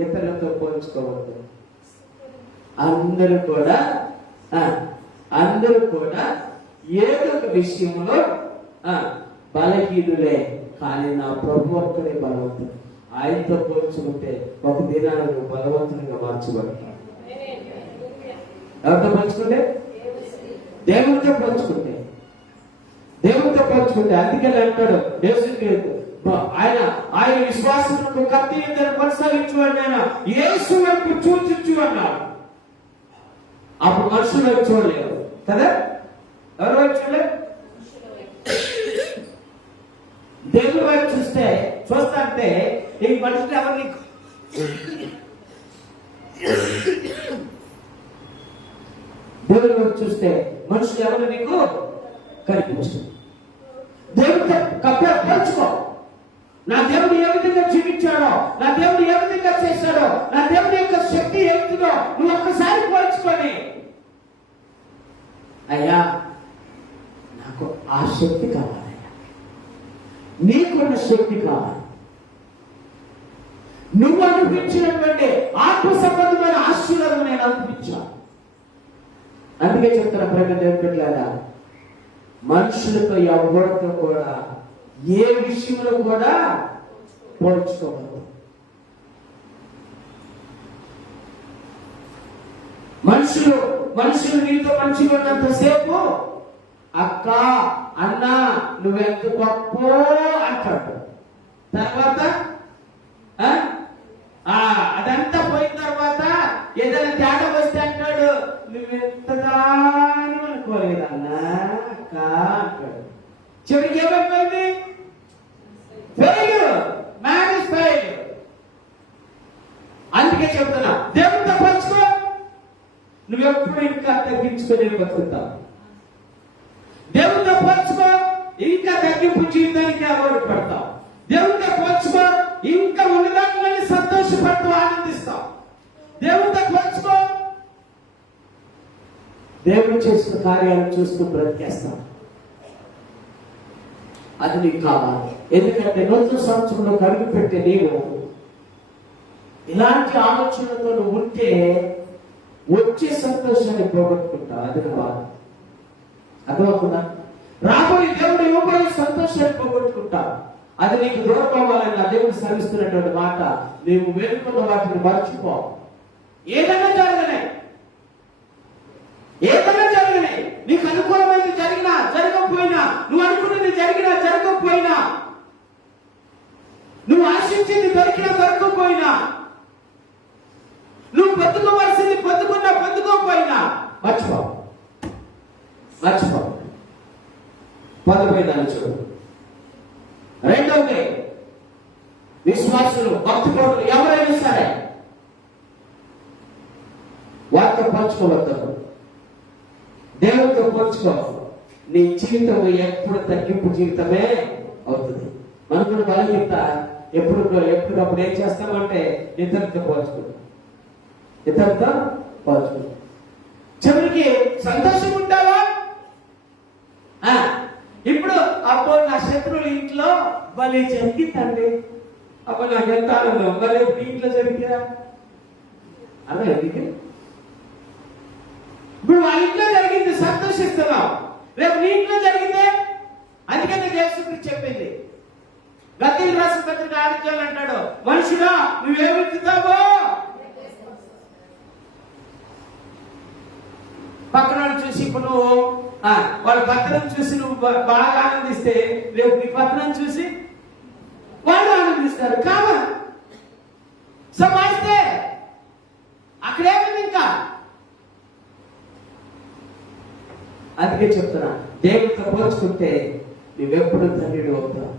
ఇతరులతో పోల్చుకోవద్దు. అందరూ కూడా ఏదో ఒక విషయంలో బలహీనులే, కానీ నా ప్రభు ఒక్కడే బలవంతుడు. ఆయనతో పోల్చుకుంటే ఒక దినాన్ని బలవంతునిగా మార్చబడతాడు. ఎవరితో పోల్చుకుంటే? దేవుడితో పోల్చుకుంటే, దేవుడితో పోల్చుకుంటే. అందుకని అంటాడు ఆయన విశ్వాసముకు కత్తి ఇద్దరు కొనసాగించువాడు, ఆయన యేసు వైపు చూచు అన్నాడు. అప్పుడు మనుషుల వైపు చూడలేరు కదా, ఎవరి వైపు చూడలేదు? దేవుడి వైపు చూస్తే ఈ మనుషులు ఎవరిని దేవుడి వైపు చూస్తే మనుషులు ఎవరు నీకు కనిపించు. దేవుడితో పోల్చుకో. నా దేవుడు ఏ విధంగా జీవించాడో, నా దేవుడు ఏ విధంగా చేశాడో, నా దేవుడి యొక్క శక్తి ఏమిటిదో నువ్వు ఒక్కసారి పోల్చుకొని, అయ్యా నాకు ఆ శక్తి కావాలయ్యా, నీకున్న శక్తి కావాలి, నువ్వు అనిపించినటువంటి ఆత్మ సంబంధమైన ఆశీర్వాదం నేను అనిపించాను. అందుకే చెప్తాను ప్రజలు, మనుషులతో ఎవరితో కూడా ఏ విషయంలో కూడా పోల్చుకోవద్దు. మనుషులు నీతో మంచిగా ఉన్నంతసేపు అక్క అన్న నువ్వెంత గొప్ప అంటాడు. తర్వాత అదంతా పోయిన తర్వాత ఏదైనా తేడా వస్తే అంటాడు, నువ్వెంత దాని అనుకోలేదన్నా అంటాడు. చివరికి ఏమైపోయింది? Failure, marriage failure. అందుకే చెప్తున్నా, దేవుడితో పంచుకో. నువ్వెప్పుడు ఇంకా తగ్గించుకొని బతుకుతావు. దేవుడితో పంచుకో, ఇంకా తగ్గింపు జీవితానికి అలవాటు పడతావు. దేవుడితో పంచుకో, ఇంకా ఉన్నదాన్ని సంతోషపడుతూ ఆనందిస్తావు. దేవుడితో పంచుకో, దేవుడు చేసిన కార్యాలను చూస్తూ బ్రతికేస్తాం. అది నీకు కావాలి. ఎందుకంటే నూతన సంవత్సరంలో కడుగు పెట్టే నీవు ఇలాంటి ఆలోచనలతో నువ్వు ఉంటే వచ్చే సంతోషాన్ని పోగొట్టుకుంటావు. అది నా బాధ. అర్థమవుతుందా? రాబోయే దేవుడు ఇవ్వబోయే సంతోషాన్ని పోగొట్టుకుంటావు. అది నీకు దూరం అవ్వాలని నా దేవుడు శ్రమిస్తున్నటువంటి మాట. నీవు వేడుకున్న వాటిని మర్చిపో. ఏదైనా జరగనే, నీకు అనుకూలమైనది జరిగినా జరగకపోయినా, నువ్వు అనుకున్నది జరిగినా జరగకపోయినా, నువ్వు ఆశించింది దొరికినా దొరకకపోయినా, నువ్వు పొందుకోవలసింది పొందుకున్నా పొందుకోకపోయినా మర్చిపో. 15 చూడు. రెండవది, విశ్వాసులు భక్తిపరులు ఎవరైనా సరే వారితో పంచుకోవద్దు. దేవుడితో పంచుకో. నీ జీవితం ఎప్పుడు తగ్గింపు జీవితమే అవుతుంది. మనకున్న బలహీనత ఎప్పుడప్పుడు ఏం చేస్తామంటే ఇతరులతో పంచుకుంటాం. చివరికి సంతోషం ఉంటావా? ఇప్పుడు అబ్బో నా శత్రువుల ఇంట్లో బలి జరిగిందండి, అబ్బో నాకు ఎంత ఆనందం, బలి ఇంట్లో జరిగిరా అదే. ఇప్పుడు వాళ్ళ ఇంట్లో జరిగింది సంతోషిస్తున్నావు, రేపు నీ ఇంట్లో జరిగితే. అందుకని యేసుక్రీస్తు చెప్పింది, గతీలు రాసిన పత్రిక 6 అంటాడు, మనుషుడా నువ్వేమిస్తావో పక్కన చూసి, ఇప్పుడు నువ్వు వాళ్ళ పత్రం చూసి నువ్వు బాగా ఆనందిస్తే రేపు నీ పత్రం చూసి వాళ్ళు ఆనందిస్తారు. కావా సమాయిస్తే అక్కడేమింది ఇంకా. అందుకే చెప్తున్నా, దేవుడితో పోల్చుకుంటే నువ్వెప్పుడు ధన్యుడు అవుతావు.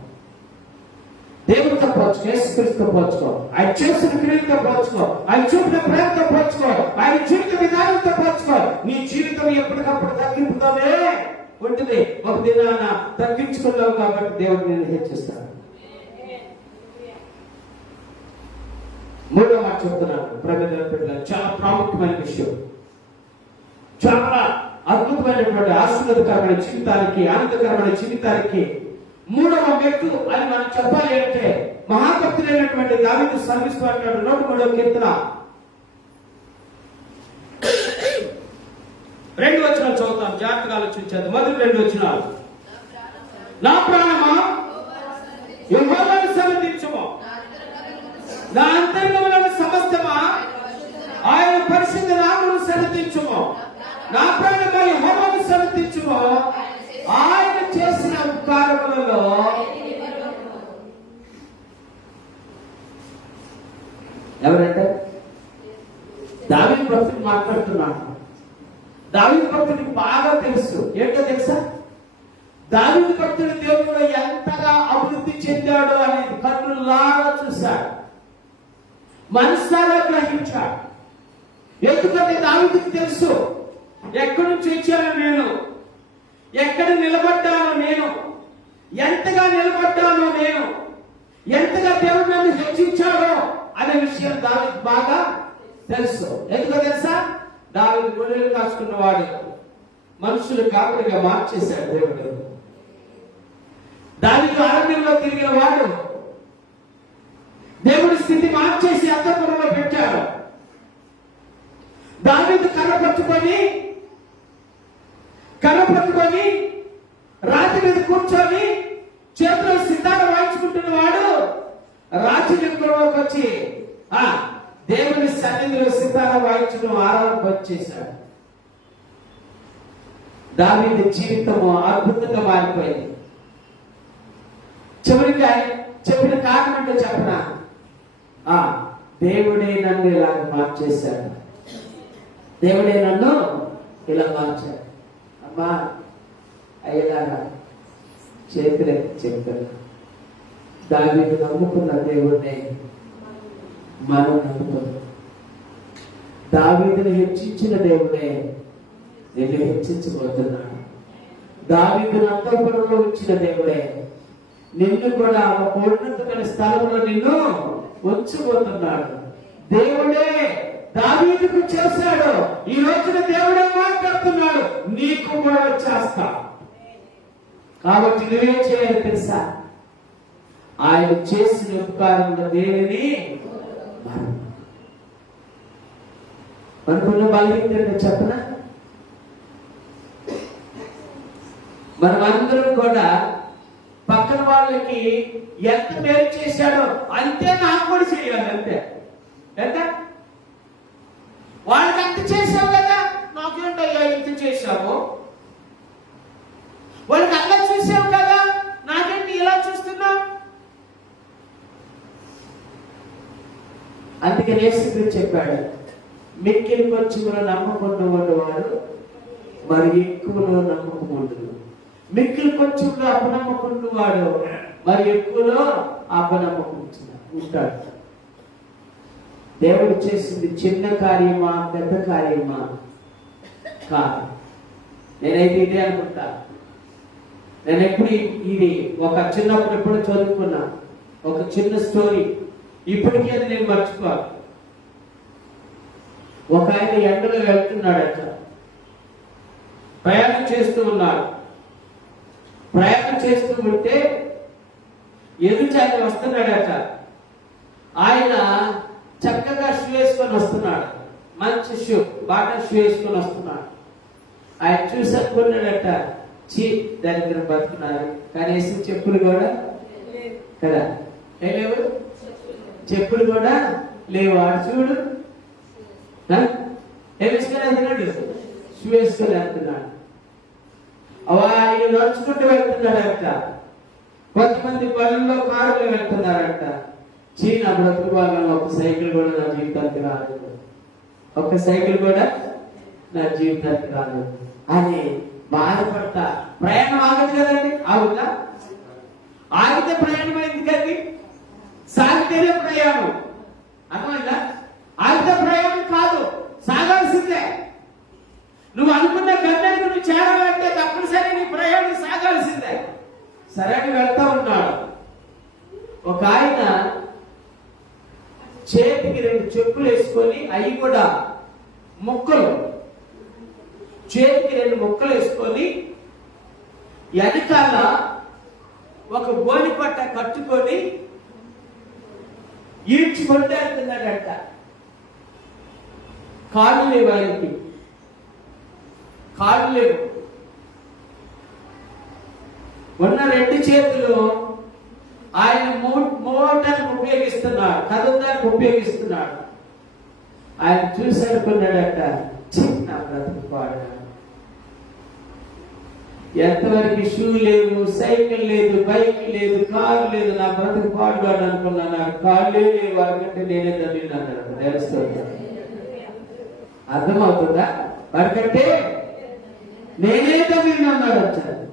దేవుడితో పోల్చుకో, యేసుక్రీస్తుతో పోల్చుకో, ఆయన చేసిన క్రియలతో పోల్చుకో, ఆయన చూపిన ప్రేమతో పోల్చుకో, ఆయన జీవిత విధానంతో పోల్చుకో. నీ జీవితం ఎప్పటికప్పుడు తగ్గింపుతోనే ఉంటుంది. ఒక దినాన తగ్గించుకున్నావు కాబట్టి దేవుడు నేను హెచ్చిస్తాను. మూడో మాట చెప్తున్నాను, ప్రజల చాలా ప్రాముఖ్యమైన విషయం, చాలా అద్భుతమైనటువంటి ఆశీర్వాదకరమైన జీవితానికి, ఆనందకరమైన జీవితానికి మూడవ వ్యక్తి అని మనం చెప్పాలి అంటే మహాభక్తులైనటువంటి దావీదు శ్రమిస్తూ అంటాడు. 103వ కీర్తన 2 వచనాలు చదువుతాం, జాగ్రత్తగా ఆలోచించారు. మొదటి 2 వచనాలు, నా ప్రాణమా యెహోవాను సన్నిధించుము, నా అంతరంగములోని సమస్తమా ఆయన పరిశుద్ధ నామమును సన్నిధించుము. నా ప్రాణమా యెహోవాను సన్నిధించుము, ఆయన చేసిన ఉపకారములలో ఎవరంటే దావీదు భక్తుడు మాట్లాడుతున్నాడు. దావీదు భక్తుడికి బాగా తెలుసు. ఏంటో తెలుసా? దావీదు భక్తుడు దేవుడు ఎంతగా అభివృద్ధి చెందాడు అనేది కన్నులాగా చూశాడు, మనసారా గ్రహించాడు. ఎందుకంటే దావీదుకి తెలుసు, ఎక్కడి నుంచి వచ్చాను నేను, ఎక్కడ నిలబడ్డాను నేను, ఎంతగా నిలబడ్డాను నేను, ఎంతగా దేవుడు నన్ను హెచ్చించాడో అనే విషయం దావీదు బాగా తెలుసు. ఎందుకో తెలుసా? దావీదు గొర్రెలు కాసుకున్నవాడు మనుషులు కాపురిగా మార్చేశాడు దేవుడు. దావీదు అరణ్యంలో తిరిగిన వాడు దేవుడి స్థితి మార్చేసి అంతఃపురంలో పెట్టాడు. దావీదు కర్ర పట్టుకొని రాతి మీద కూర్చొని చేతిలో సితార వాయించుకుంటున్న వాడు రాజనగరంలోకి వచ్చి దేవుని సన్నిధిలో సితార వాయించడం ఆరాధన వచ్చేశాడు. దావీదు జీవితము అద్భుతంగా మారిపోయింది. చివరికి చెప్పిన కారణం అంటే చెప్పనా, దేవుడే నన్ను ఇలా మార్చేశాడు, దేవుడే నన్ను ఇలా మార్చాడు. అమ్మా అయ్యలారా చేతులెత్తి చెప్పారు, దావీదు నమ్ముకున్న దేవుడిని మనం నమ్ముకున్నాం. దావీదును హెచ్చించిన దేవుడే నిన్ను హెచ్చించబోతున్నాడు. దావీదును అంతఃపురంలో ఉంచిన దేవుడే నిన్ను కూడా ఒక ఉన్నతమైన స్థలంలో నిన్ను ఉంచబోతున్నాడు. దేవుడే దావీదుకు చేశాడు, ఈ రోజున దేవుడే మాట్లాడుతున్నాడు, నీకు కూడా చేస్తా. కాబట్టి నువ్వేం చేయాలి తెలుసా? ఆయన చేసిన ఉపకారంలో దేనిని మనకున్న బలహీనత చెప్పనా? మనమందరం కూడా పక్కన వాళ్ళకి ఎంత మేలు చేశాడో అంతే నాకు కూడా చేయాలి. అంతే ఎంత వాళ్ళకి అంత చేసావు కదా, నాకేంటయ్యా ఇంత చేశావు. వాళ్ళకి అలా చూసావు కదా, నాకేంటి ఇలా చూస్తున్నావు. అందుకని యేసు చెప్పాడు, మిక్కిలి కొంచెంలో నమ్మకం వాడు మరి ఎక్కువలో నమ్మకం ఉండదు. మిక్కిలి కొంచెంలో అపనమ్మకం వాడు మరి ఎక్కువలో అపనమ్మకం ఉంటాడు. దేవుడు చేసింది చిన్న కార్యమా పెద్ద కార్యమా కాదు. నేనైతే ఇదే అనుకుంటా. నేను ఎప్పుడు ఇది ఒక చిన్నప్పుడు ఎప్పుడు చదువుకున్నా ఒక చిన్న స్టోరీ, ఇప్పటికీ అది నేను మర్చిపోను. ఒక ఆయన ఎండలో వెళ్తున్నాడట, ప్రయాణం చేస్తూ ఉన్నాడు. ప్రయాణం చేస్తూ ఉంటే ఎదుచారి వస్తున్నాడట. ఆయన చక్కగా షూ వేసుకొని వస్తున్నాడు, మంచి షూ, బాగా షూ వేసుకొని వస్తున్నాడు. ఆయన చూసి అనుకున్నాడట, చీ దరిద్రం బతుకున్నారు, కనీసం చెప్పులు కూడా కదా ఏం లేవు, చెప్పులు కూడా లేవు. వాడు చూడు ఏం వేసుకొని వెళ్తున్నాడు, షూ వేసుకొని వెళ్తున్నాడు. ఆయన నడుచుకుంటూ వెళ్తున్నాడట. కొంతమంది పనుల్లో కారులో వెళ్తున్నారట. చీన బ్రతుకు భాగంలో ఒక సైకిల్ కూడా నా జీవితానికి రాలేదు, ఒక సైకిల్ కూడా నా జీవితానికి రాలేదు అని బాధపడతా. ప్రయాణం ఆగదు కదండి, ఆగుతా? ఆగితే ప్రయాణం అయింది కదండి, సాగితేనే ప్రయాణం. అర్థమైందా? ఆగితే ప్రయాణం కాదు, సాగాల్సిందే. నువ్వు అనుకున్న గమ్యానికి నువ్వు చేరాలంటే తప్పనిసరి నీ ప్రయాణం సాగాల్సిందే. సరే అని వెళ్తా ఉన్నాడు. ఒక ఆయన చేతికి 2 చెప్పులు వేసుకొని, అవి కూడా ముక్కలు, చేతికి 2 ముక్కలు వేసుకొని వెనకాల ఒక గోని పట్ట కట్టుకొని ఈడ్చుకుంటే వెళ్తున్నాడట. కాళ్ళు లేవు ఆయనకి, కాళ్ళు లేవు. ఉన్న 2 చేతులు ఆయన మోటానికి ఉపయోగిస్తున్నాడు, కదలడానికి ఉపయోగిస్తున్నాడు. ఆయన చూసి అనుకున్నాడట, చిన్న బ్రతుకుపాడు, ఎంతవరకు షూ లేవు, సైకిల్ లేదు, బైక్ లేదు, కారు లేదు, నా బ్రతుకు పాడుగాడు అనుకున్నాను. కాళ్ళే లేవు, వారికంటే నేనే తల్లిని అన్నాడు. తెలుస్తుంది, అర్థమవుతుందా? వారికంటే నేనే తల్లిని అన్నాడు. వచ్చాడు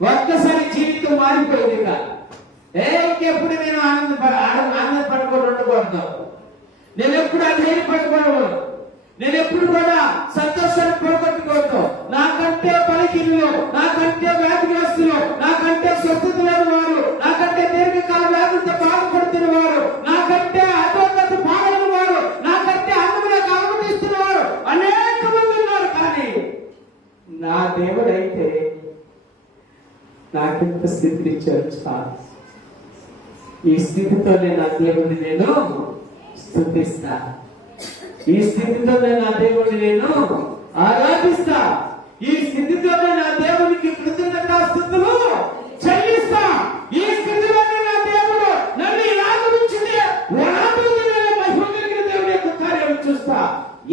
ఒక్కసారి జీవితం మారిపోయింది. ఇంకెప్పుడు నేను ఆనందపడకూడదు, ఉండకూడదు. నేను ఎప్పుడు అధైర్య పడకూడదు, నేను ఎప్పుడు కూడా సంతోషాన్ని పోగొట్టుకోవద్దు. నాకంటే బలహీనులు, నాకంటే వ్యాధిగ్రస్తులు, నాకంటే స్వస్థత లేని వారు, నాకంటే దీర్ఘకాల వ్యాధులతో బాధపడుతున్న వారు, నాకంటే అధోగత బాధల వారు, నాకంటే అందములకు అనుమతిస్తున్న వారు అనేక మంది ఉన్నారు. కానీ నా దేవుడైతే నాకెంత స్థితిని ఇచ్చారు చాలు. ఈ స్థితితోనే నా దేవుడిని నేను స్తుతిస్తా, ఈ స్థితితోనే నా దేవుడిని నేను ఆరాధిస్తా, ఈ స్థితితోనే నా దేవునికి కృతజ్ఞతాస్తుతులు చెల్లిస్తా. ఈ స్థితిలోనే నా దేవుడు నన్ను ఇలాగొచ్చింది మహిమ కలిగిన దేవుడి యొక్క కార్యాలు చూస్తా.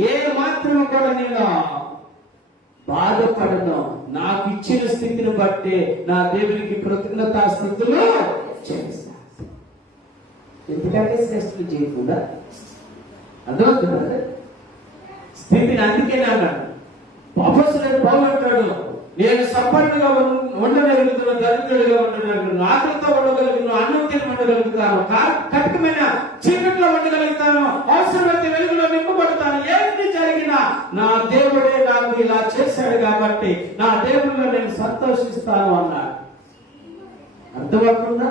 ఏ మాత్రం కూడా నేను బాధపడను. నాకు ఇచ్చిన స్థితిని బట్టి నా దేవునికి కృతజ్ఞతాస్తుతులు చెల్లిస్తా. ఎందుకంటే శ్రేష్ఠులు చేయకుండా అర్థమవుతున్నా స్థితిని. అందుకే అన్నాడు అపొస్తలుడైన పౌలు అంటాడు, నేను సంపన్నుగా ఉండగలుగుతున్న, దరిద్రుడిగా ఉండగలుగుతాను, ఆకలితో ఉండగలుగుతాను, అన్నం తిని ఉండగలుగుతాను, కఠినమైన చీకట్లో ఉండగలుగుతాను, అవసరమైతే వెలుగులో నింపబడతాను. ఏది జరిగినా నా దేవుడే నాకు ఇలా చేశాడు కాబట్టి నా దేవుడిలో నేను సంతోషిస్తాను అన్నాడు. అర్థమవుతుందా?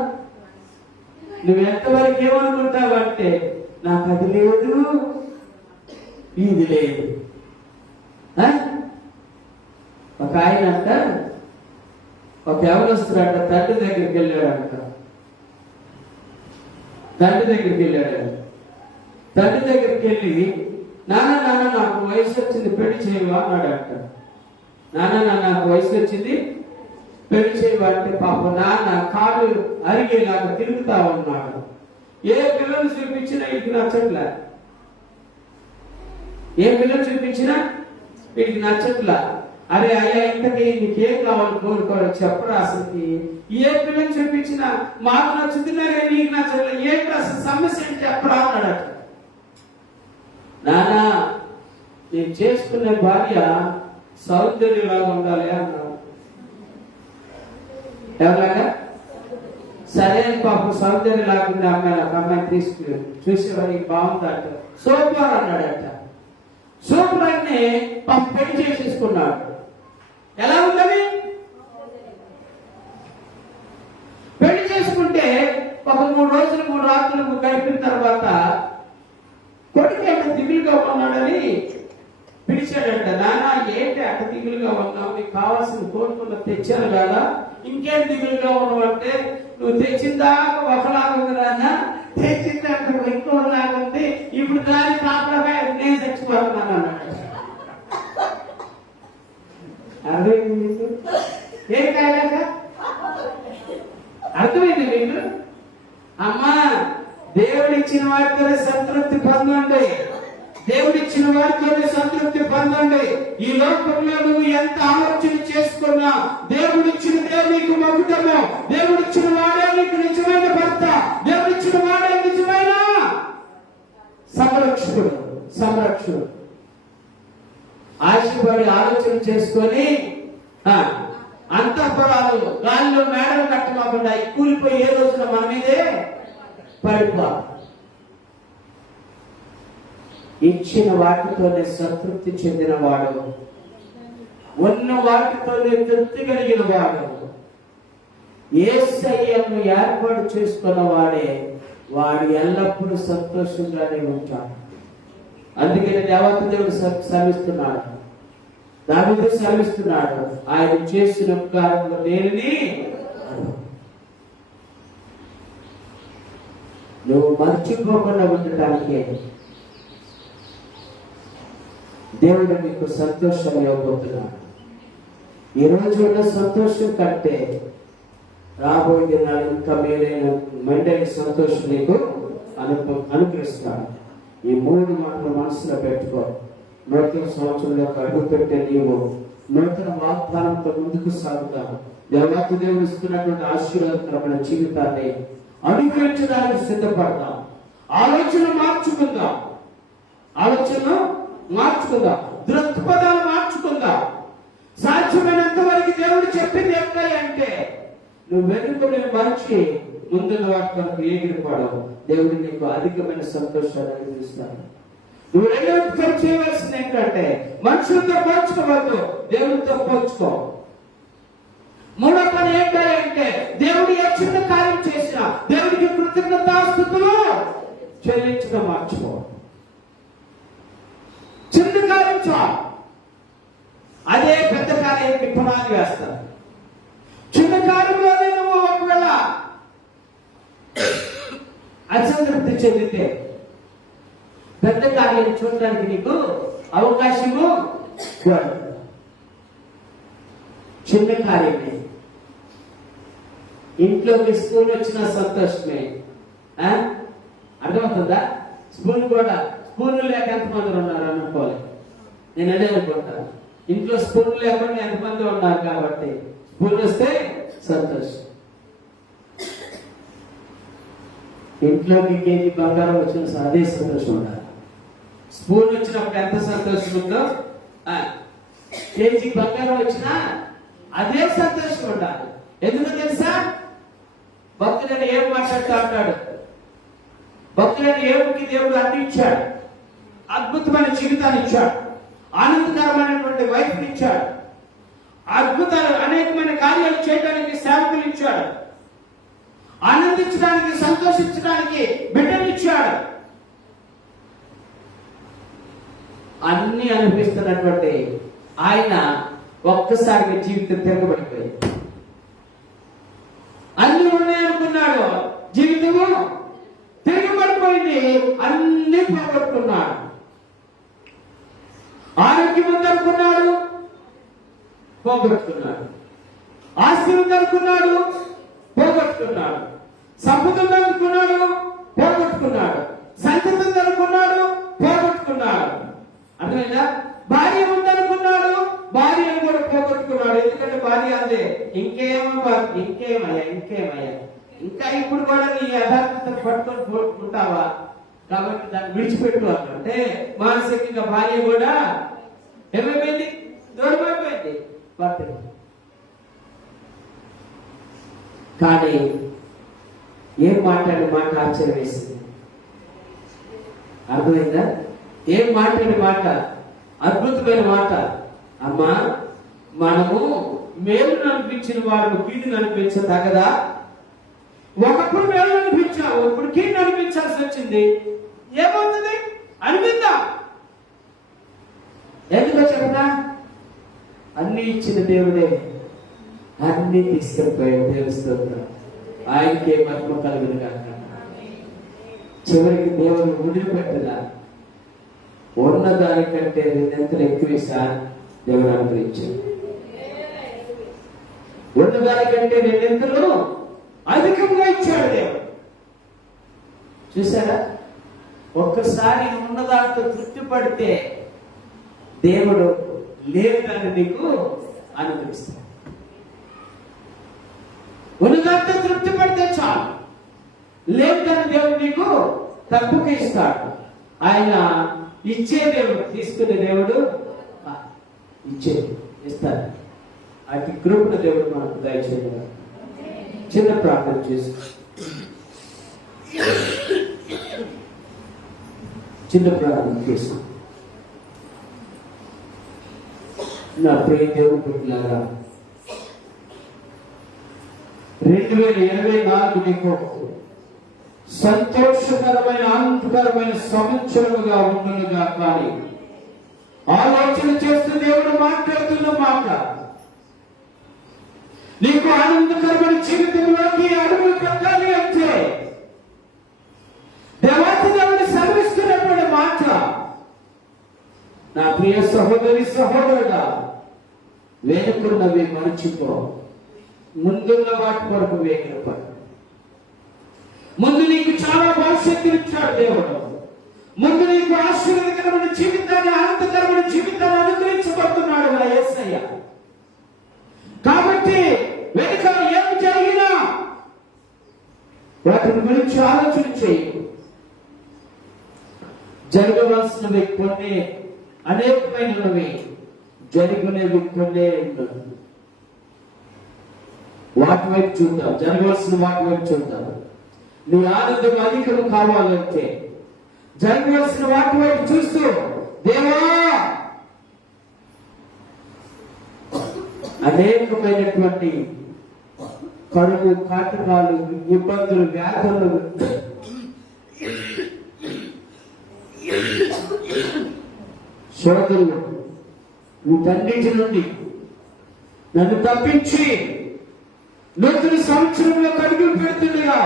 నువ్వు ఎంతవరకు ఏమనుకుంటావంటే నాకు అది లేదు, ఇది లేదు. ఒక ఆయన అంట, ఒక యవనస్తుడంట తండ్రి దగ్గరికి వెళ్ళాడంట. తండ్రి దగ్గరికి వెళ్ళి నాన్న నాకు వయసు వచ్చింది, పెళ్లి చేయవా అన్నాడంట. నాన్న నాకు వయసు వచ్చింది, పెళ్లి చేయవా అంటే పాప నాన్న కాళ్ళు అరిగేలాగా తిరుగుతా ఉన్నాడు. ఏ పిల్లలు చూపించినా ఇది నచ్చట్లా, ఏ పిల్లలు చూపించినా వీడికి నచ్చట్లా. అరే అయ్యా ఇంతకీ నీకేం కావాలి కోరుకోవాలి చెప్పరా, అసలుకి ఏ పిల్లలు చూపించినా మాకు నచ్చుతున్నారే నీకు నచ్చట్లా, ఏంటి అసలు సమస్య ఏంటి చెప్పరా అన్నాడట. నానా నేను చేసుకునే భార్య సౌందర్యలాగా ఉండాలి అన్నాడు. ఎవరిలాగా? సరే అని పాపం సౌందర్యం లాగా అమ్మాయి, ఒక అమ్మాయిని తీసుకుని చూసేవారికి బాగుందట, సూపర్ అన్నాడట. సూపర్ అని పాపం పెళ్లి చేసేసుకున్నాడు. ఎలా ఉందని పెళ్లి చేసుకుంటే ఒక 3 రోజులు 3 రాత్రులు గడిపిన తర్వాత కొడుకు అట్ట దిగులుగా ఉన్నాడని పిలిచాడంట. నాన్న ఏంటి అట్ట దిగులుగా ఉన్నావు, నీకు కావాల్సిన కోరుకున్న తెచ్చాను కదా, ఇంకేం దిగులుగా ఉన్నావు అంటే నువ్వు తెచ్చిందాక ఒకలాగా ఉంది నాన్న, తెచ్చిందాక ఇంకోలాగా ఉంది, ఇప్పుడు దాని కాపలగా నేను చచ్చిపోతున్నాను అన్నాడు. అర్థమైంది మీకు? ఏం కాయలేక అర్థమైంది మీకు? అమ్మా దేవుడిచ్చిన వాటితోనే సంతృప్తి పొందండి, దేవుడిచ్చిన వాటితోనే సంతృప్తి పొందండి. ఈ లోకంలో నువ్వు ఎంత ఆలోచన చేసుకున్నా దేవుడిచ్చిన నీకు మగుటము, దేవుడిచ్చిన వాడే నీకు నిజమైన భర్త, దేవుడిచ్చిన వాడే నిజమైన సంరక్షకుడు. ఆశపడి ఆలోచన చేసుకొని అంతఃపురాలు గాలిలో మేడలు కట్టకుండా కూలిపోయి ఏ రోజున మన మీదే పడిపో. ఇచ్చిన వాటితోనే సంతృప్తి చెందిన వాడు, ఉన్న వాటితోనే తృప్తి కలిగిన వాడు, యేసయ్యను ఏర్పాటు చేసుకున్న వాడు ఎల్లప్పుడూ సంతోషంగానే ఉంటాడు. అందుకని దేవత దేవుడు శ్రమిస్తున్నాడు, దావీదు శ్రమిస్తున్నాడు. ఆయన చేసిన ఉపకారంలో దేనిని నువ్వు మర్చిపోకుండా ఉండటానికి దేవుడు నీకు సంతోషం ఇవ్వబోతున్నాడు. ఈ రోజు ఉన్న సంతోషం కంటే రాబోయే దినాలు ఇంకా మెండైన సంతోషం నీకు అనుగ్రహిస్తాడు. ఈ 3 మాటలు మనసులో పెట్టుకో. నూతన సంవత్సరంలో అడుగు పెట్టే నీవు నూతన వాగ్దానంతో ముందుకు సాగుతావు. దేవాతి దేవుడు ఇస్తున్నటువంటి ఆశీర్వాదకరమైన జీవితాన్ని అనుగ్రహించడానికి సిద్ధపడతాం. ఆలోచన మార్చుకుందాం, దృక్పథాలు మార్చుకుందాం. సాధ్యమైనంత వరకు దేవుడు చెప్పింది ఏంటంటే నువ్వు వెనుకనే మనిషి ముందున్న వాటి వరకు ఎగిరిపడవు. దేవుడు నీకు అధికమైన సంతోషాన్ని అనుగ్రహిస్తాడు. నువ్వు రెండవ పని చేయవలసింది ఏంటంటే మనుషులతో పోల్చుకోవద్దు, దేవుడితో పోల్చుకో. 3వ పని ఏంటంటే దేవుడు ఏ చిన్న కార్యం చేసినా దేవుడికి కృతజ్ఞతాస్తుతులు చెల్లించడం మార్చుకో. చిన్న కార్యం చాలు, అదే పెద్ద కార్యానికి పునాది వేస్తారు. చిన్న కార్యంలోనే నువ్వు ఒకవేళ అసంతృప్తి చెందితే పెద్ద కార్యం చూడడానికి నీకు అవకాశము. చిన్న కార్యమే, ఇంట్లోకి స్పూన్ వచ్చిన సంతోషమే. అర్థమవుతుందా? స్పూన్ లేక ఎంతమంది ఉన్నారు అనుకోవాలి. నేను అదే అనుకుంటాను, ఇంట్లో స్పూన్ లేకుండా ఎంతమంది ఉన్నారు కాబట్టి స్పూన్ వస్తే సంతోషం. ఇంట్లోకి కేజీ బంగారం వచ్చిన అదే సంతోషం ఉండాలి. స్పూన్ వచ్చినప్పుడు ఎంత సంతోషం ఉందో, కేజీ బంగారం వచ్చినా అదే సంతోషం ఉండాలి. ఎందుకు తెలుసా? భక్తుడని ఏం మాట్లాడుతూ అంటాడు, భక్తుడని ఏమికి దేవుడు అన్ని ఇచ్చాడు, అద్భుతమైన జీవితాన్ని ఇచ్చాడు, ఆనందకరమైనటువంటి వైఫ్ని ఇచ్చాడు, అద్భుతాలు అనేకమైన కార్యాలు చేయడానికి సేవకులు ఇచ్చాడు, ఆనందించడానికి సంతోషించడానికి బిడ్డలు ఇచ్చాడు. అన్ని అనిపిస్తున్నటువంటి ఆయన ఒక్కసారిగా జీవితం తిరగబడిపోయింది. అన్ని ఉన్నాయనుకున్నాడు, జీవితము తిరగబడిపోయింది. అన్ని పోగొట్టుకున్నాడు. ఆరోగ్యం ఉందనుకున్నాడు, పోగొట్టుకున్నాడు. ఆస్తి ఉందనుకున్నాడు, పోగొట్టుకున్నాడు. సంపద ఉందనుకున్నాడు, పోగొట్టుకున్నాడు. సంతతి ఉందనుకున్నాడు, పోగొట్టుకున్నాడు. అర్థమైందా? భార్య ఉందనుకున్నాడు, భార్యను కూడా పోగొట్టుకున్నాడు. ఎందుకంటే భార్య అందే ఇంకేమయ్యా ఇంకా ఇప్పుడు కూడా నీ యథార్థత పట్టుకొని పోగొట్టుకుంటావా, కాబట్టి దాన్ని విడిచిపెట్టు అంటే మానసికంగా భార్య కూడా ఏమైపోయింది, దూరమైపోయింది భర్త. కానీ ఏం మాట్లాడే మాట ఆశ్చర్యం వేసింది. అర్థమైందా? ఏం మాట్లాడే మాట అద్భుతమైన మాట. అమ్మా, మనము మేలు అనిపించిన వాడు కీడును అనిపించదగదా? ఒకప్పుడు మేలు అనిపించావు, ఇప్పుడు కీడును అనిపించాల్సి వచ్చింది. ఏమవుతుంది? అనిపిద్దాం. ఎందుకో చెప్పనా? అన్ని ఇచ్చిన దేవుడే అన్ని తీసుకెళ్ళిపోయాడు. దేవుడు ఆయనకే మహిమ కలుగును కాక. చివరికి దేవుడు వదిలిపెట్టదా? ఉన్నదానికంటే రెండంతలు ఎక్కువ సార్ దేవుడు అనుగ్రహించాడు. ఉన్నదానికంటే రెండంతలు అధికంగా ఇచ్చాడు దేవుడు. చూసారా? ఒక్కసారి ఉన్నదానితో తృప్తి పడితే దేవుడు లేదని నీకు అనుగ్రహిస్తాడు. ఉన్నదానితో తృప్తి పడితే చాలు, లేదని దేవుడు నీకు తప్పుగా ఇస్తాడు. ఆయన ఇచ్చే దేవుడు, తీసుకునే దేవుడు, ఇస్తాడు. అతి కృపణ దేవుడు మనకు దయచేయగలరు. చిన్న ప్రార్థన చేసుకో, చిన్న ప్రార్థన చేసుకో. నా ప్రియ దేవుడు పుట్టినారా, 2024 నీకు సంతోషకరమైన ఆనందకరమైన సంవత్సరముగా ఉండునుగా. కానీ ఆలోచన చేస్తూ దేవుడు మాట్లాడుతున్న మాట, నీకు ఆనందకరమైన జీవితంలోకి అడుగులు పెట్టాలి అంటే దేవాతి దేవుడు సెలవిస్తున్నటువంటి మాట, నా ప్రియ సహోదరి సహోదరుడా, వెనుకున్నవి మరచిపో, ముందున్న వాటి కొరకు వేగిరపడు. ముందు నీకు చాలా భవిష్యత్తుని ఇచ్చాడు దేవుడు. ముందు నీకు ఆశీర్వాదకరమైన జీవితాన్ని, ఆనందకరమైన జీవితాన్ని అనుగ్రహించబడుతున్నాడు నా యేసయ్య. కాబట్టి వెనుక ఏం జరిగినా వాటిని గురించి ఆలోచన చేయి. జరగవలసినవి కొన్ని అనేకమైనవి, జరుగునేవి కొన్ని. వాటి వైపు చూద్దాం, జరగవలసిన వాటి వైపు చూద్దాం. నీ ఆనందం అధికం కావాలంటే జరగవలసిన వాటి వైపు చూస్తూ, దేవా అనేకమైనటువంటి కరువు, కాటకాలు, ఇబ్బందులు, వ్యాధులు, శోధనలు, వీటన్నిటి నుండి నన్ను తప్పించి నూతన సంవత్సరంలో అడుగులు పెడుతుండగా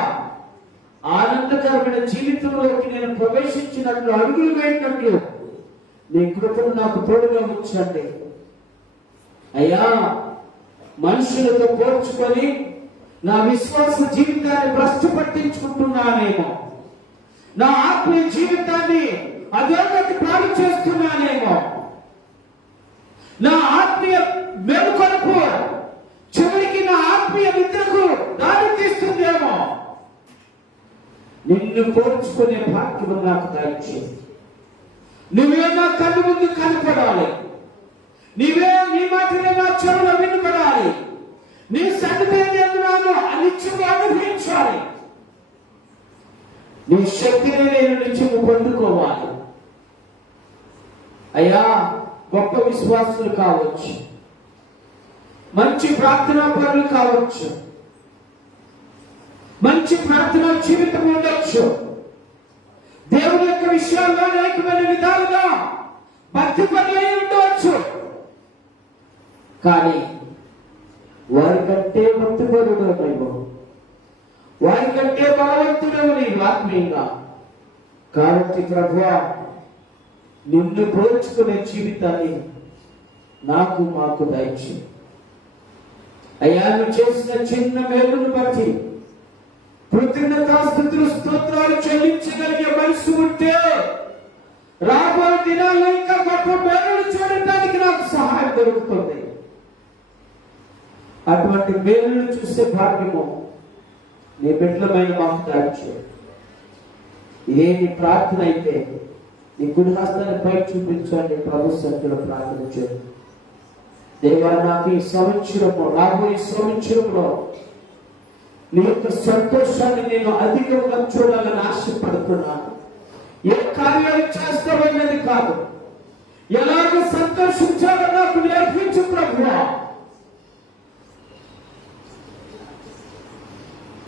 ఆనందకరమైన జీవితంలోకి నేను ప్రవేశించినట్లు, అడుగులు వేసినట్లు నీ కృపను నాకు తోడుగా ఉంచండి అయ్యా. మనుషులతో పోల్చుకొని నా విశ్వాస జీవితాన్ని భ్రష్టు పట్టించుకుంటున్నానేమో, నా ఆత్మీయ జీవితాన్ని అధోగతి పాలు చేస్తున్నానేమో, నా ఆత్మీయ మేలుకొలుపు చివరికి నా ఆత్మీయ నిద్రకు దారి తీస్తుందేమో. నిన్ను పోల్చుకునే భాగ్యం నాకు దయచేయి. నువ్వే నా కన్ను ముందు కనపడాలి, నీ మాటనే నా చెవులో వినపడాలి. నీ సన్నిధి నేను అనిత్యము అనుభవించాలి. నీ శక్తిని నేను నిత్యము పొందుకోవాలి. అయ్యా, గొప్ప విశ్వాసులు కావచ్చు, మంచి ప్రార్థనా పరులు కావచ్చు, మంచి ప్రార్థనా జీవితం ఉండొచ్చు, దేవుని యొక్క విషయాల్లో అనేకమైన విధాలుగా భక్తి పనులు ఉండవచ్చు. కానీ వారికంటే భక్తిపరుడు, వారికంటే బలవంతుడవు నీవు ఆత్మీయంగా. కాబట్టి ప్రభువా, నిన్ను పోల్చుకునే జీవితాన్ని మాకు దయచేయి. అయ్యా, నువ్వు చేసిన చిన్న మేలును బట్టి కృతజ్ఞతాస్తుతులు స్తోత్రాలు చెల్లించగలిగే మనసు ఉంటే రాబోయే దినాల్లో ఇంకా గొప్ప మేలును చూడటానికి నాకు సహాయం దొరుకుతుంది. అటువంటి మేలును చూసే భాగ్యము నీ బిడ్డలమైన మాకు దాచి. ఇదే నీ ప్రార్థన అయితే నీ కుడి హస్తాన్ని పై చూపించండి. ప్రభు సత్యుల ప్రార్థన చేయండి. దేవా, నాకు ఈ సంవత్సరము, రాబోయే సంవత్సరంలో నీ యొక్క సంతోషాన్ని నేను అధికంగా చూడాలని ఆశపడుతున్నాను. ఏ కార్యాలు చేస్తామన్నది కాదు, ఎలాగ సంతోషించాలో నాకు నేర్పించు ప్రభువా.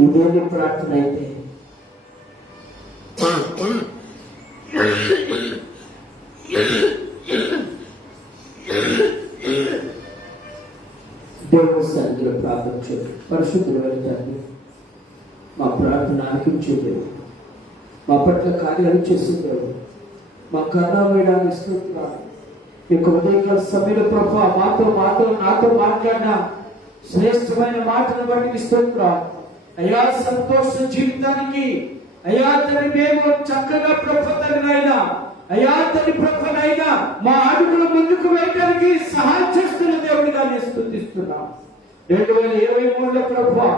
ఇదేమి ప్రార్థన అయితే దేవుని సన్నిధిలో ప్రార్థన చేయండి. పరిశుద్ధుడైన తండ్రి, మా ప్రార్థన ఆలకించే దేవుడు, మా పట్ల కార్యాలు చేసే దేవుడు, మా కన్నా వేయడానికి స్తోత్రాలు. ఈ ఉదయకాల సమయంలో ప్రభా నాతో మాట్లాడిన శ్రేష్టమైన మాటను బట్టి స్తోత్రాలు. అయ్యా, సంతోష జీవితానికి అయ్యా తండ్రి మేము చక్కగా ప్రభుత్వనైనా అయ్యా తండ్రి ప్రభునైనా మా అడుగులు ముందుకు వేయడానికి సహాయం చేస్తున్న దేవుడిగా నేను స్తుతిస్తున్నాం. 2023లో ప్రభువా,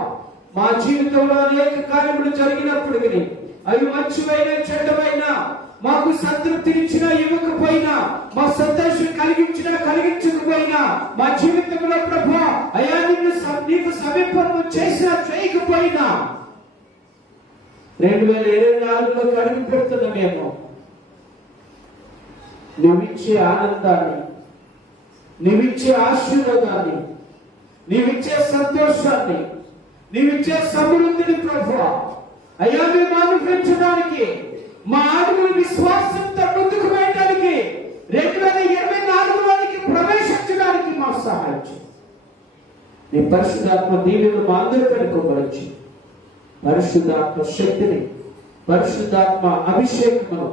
మా జీవితంలో అనేక కార్యములు జరిగినప్పటికీ అవి మంచివైనా చెడ్డమైనా మాకు సంతృప్తినిచ్చినా ఇవ్వకపోయినా, మా సంతోషం కలిగించకపోయినా, మా జీవితంలో ప్రభువా అయ్యా నీకు సమీపం చేసినా చేయకపోయినా 2024లో కడిగి పెడుతున్న మేము నువ్విచ్చే ఆనందాన్ని, నువ్విచ్చే ఆశీర్వాదాన్ని, నీవిచ్చే సంతోషాన్ని, నీవిచ్చే సమృద్ధిని ప్రభువా అయ్యా మేము అనుభవించడానికి, మా అడుగులు విశ్వాసంతో ముందుకు వేయడానికి, 2024లోనికి ప్రవేశించడానికి మాకు సహాయం చేయి. నీ పరిశుద్ధాత్మ దీవెనలు మా అందరిపైన కుమ్మరించి, పరిశుద్ధాత్మ శక్తిని, పరిశుద్ధాత్మ అభిషేకమును,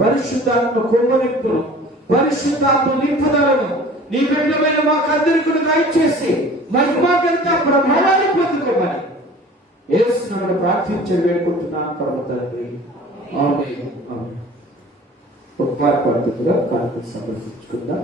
పరిశుద్ధాత్మ కుమ్మరింపును, పరిశుద్ధాత్మ నింపుదలను నీ బిడ్డలమైన మాకు అందరికీ దయచేసి మహిమాగంత ప్రభావాన్ని పొందుకోమని యేసునామములో ప్రార్థించి వేడుకుంటున్నాను పరమ తండ్రి. ఆమేన్. ఒక పాట పాడుతుందిగా కాన్ఫరెన్స్ సమర్పించుకుందాం.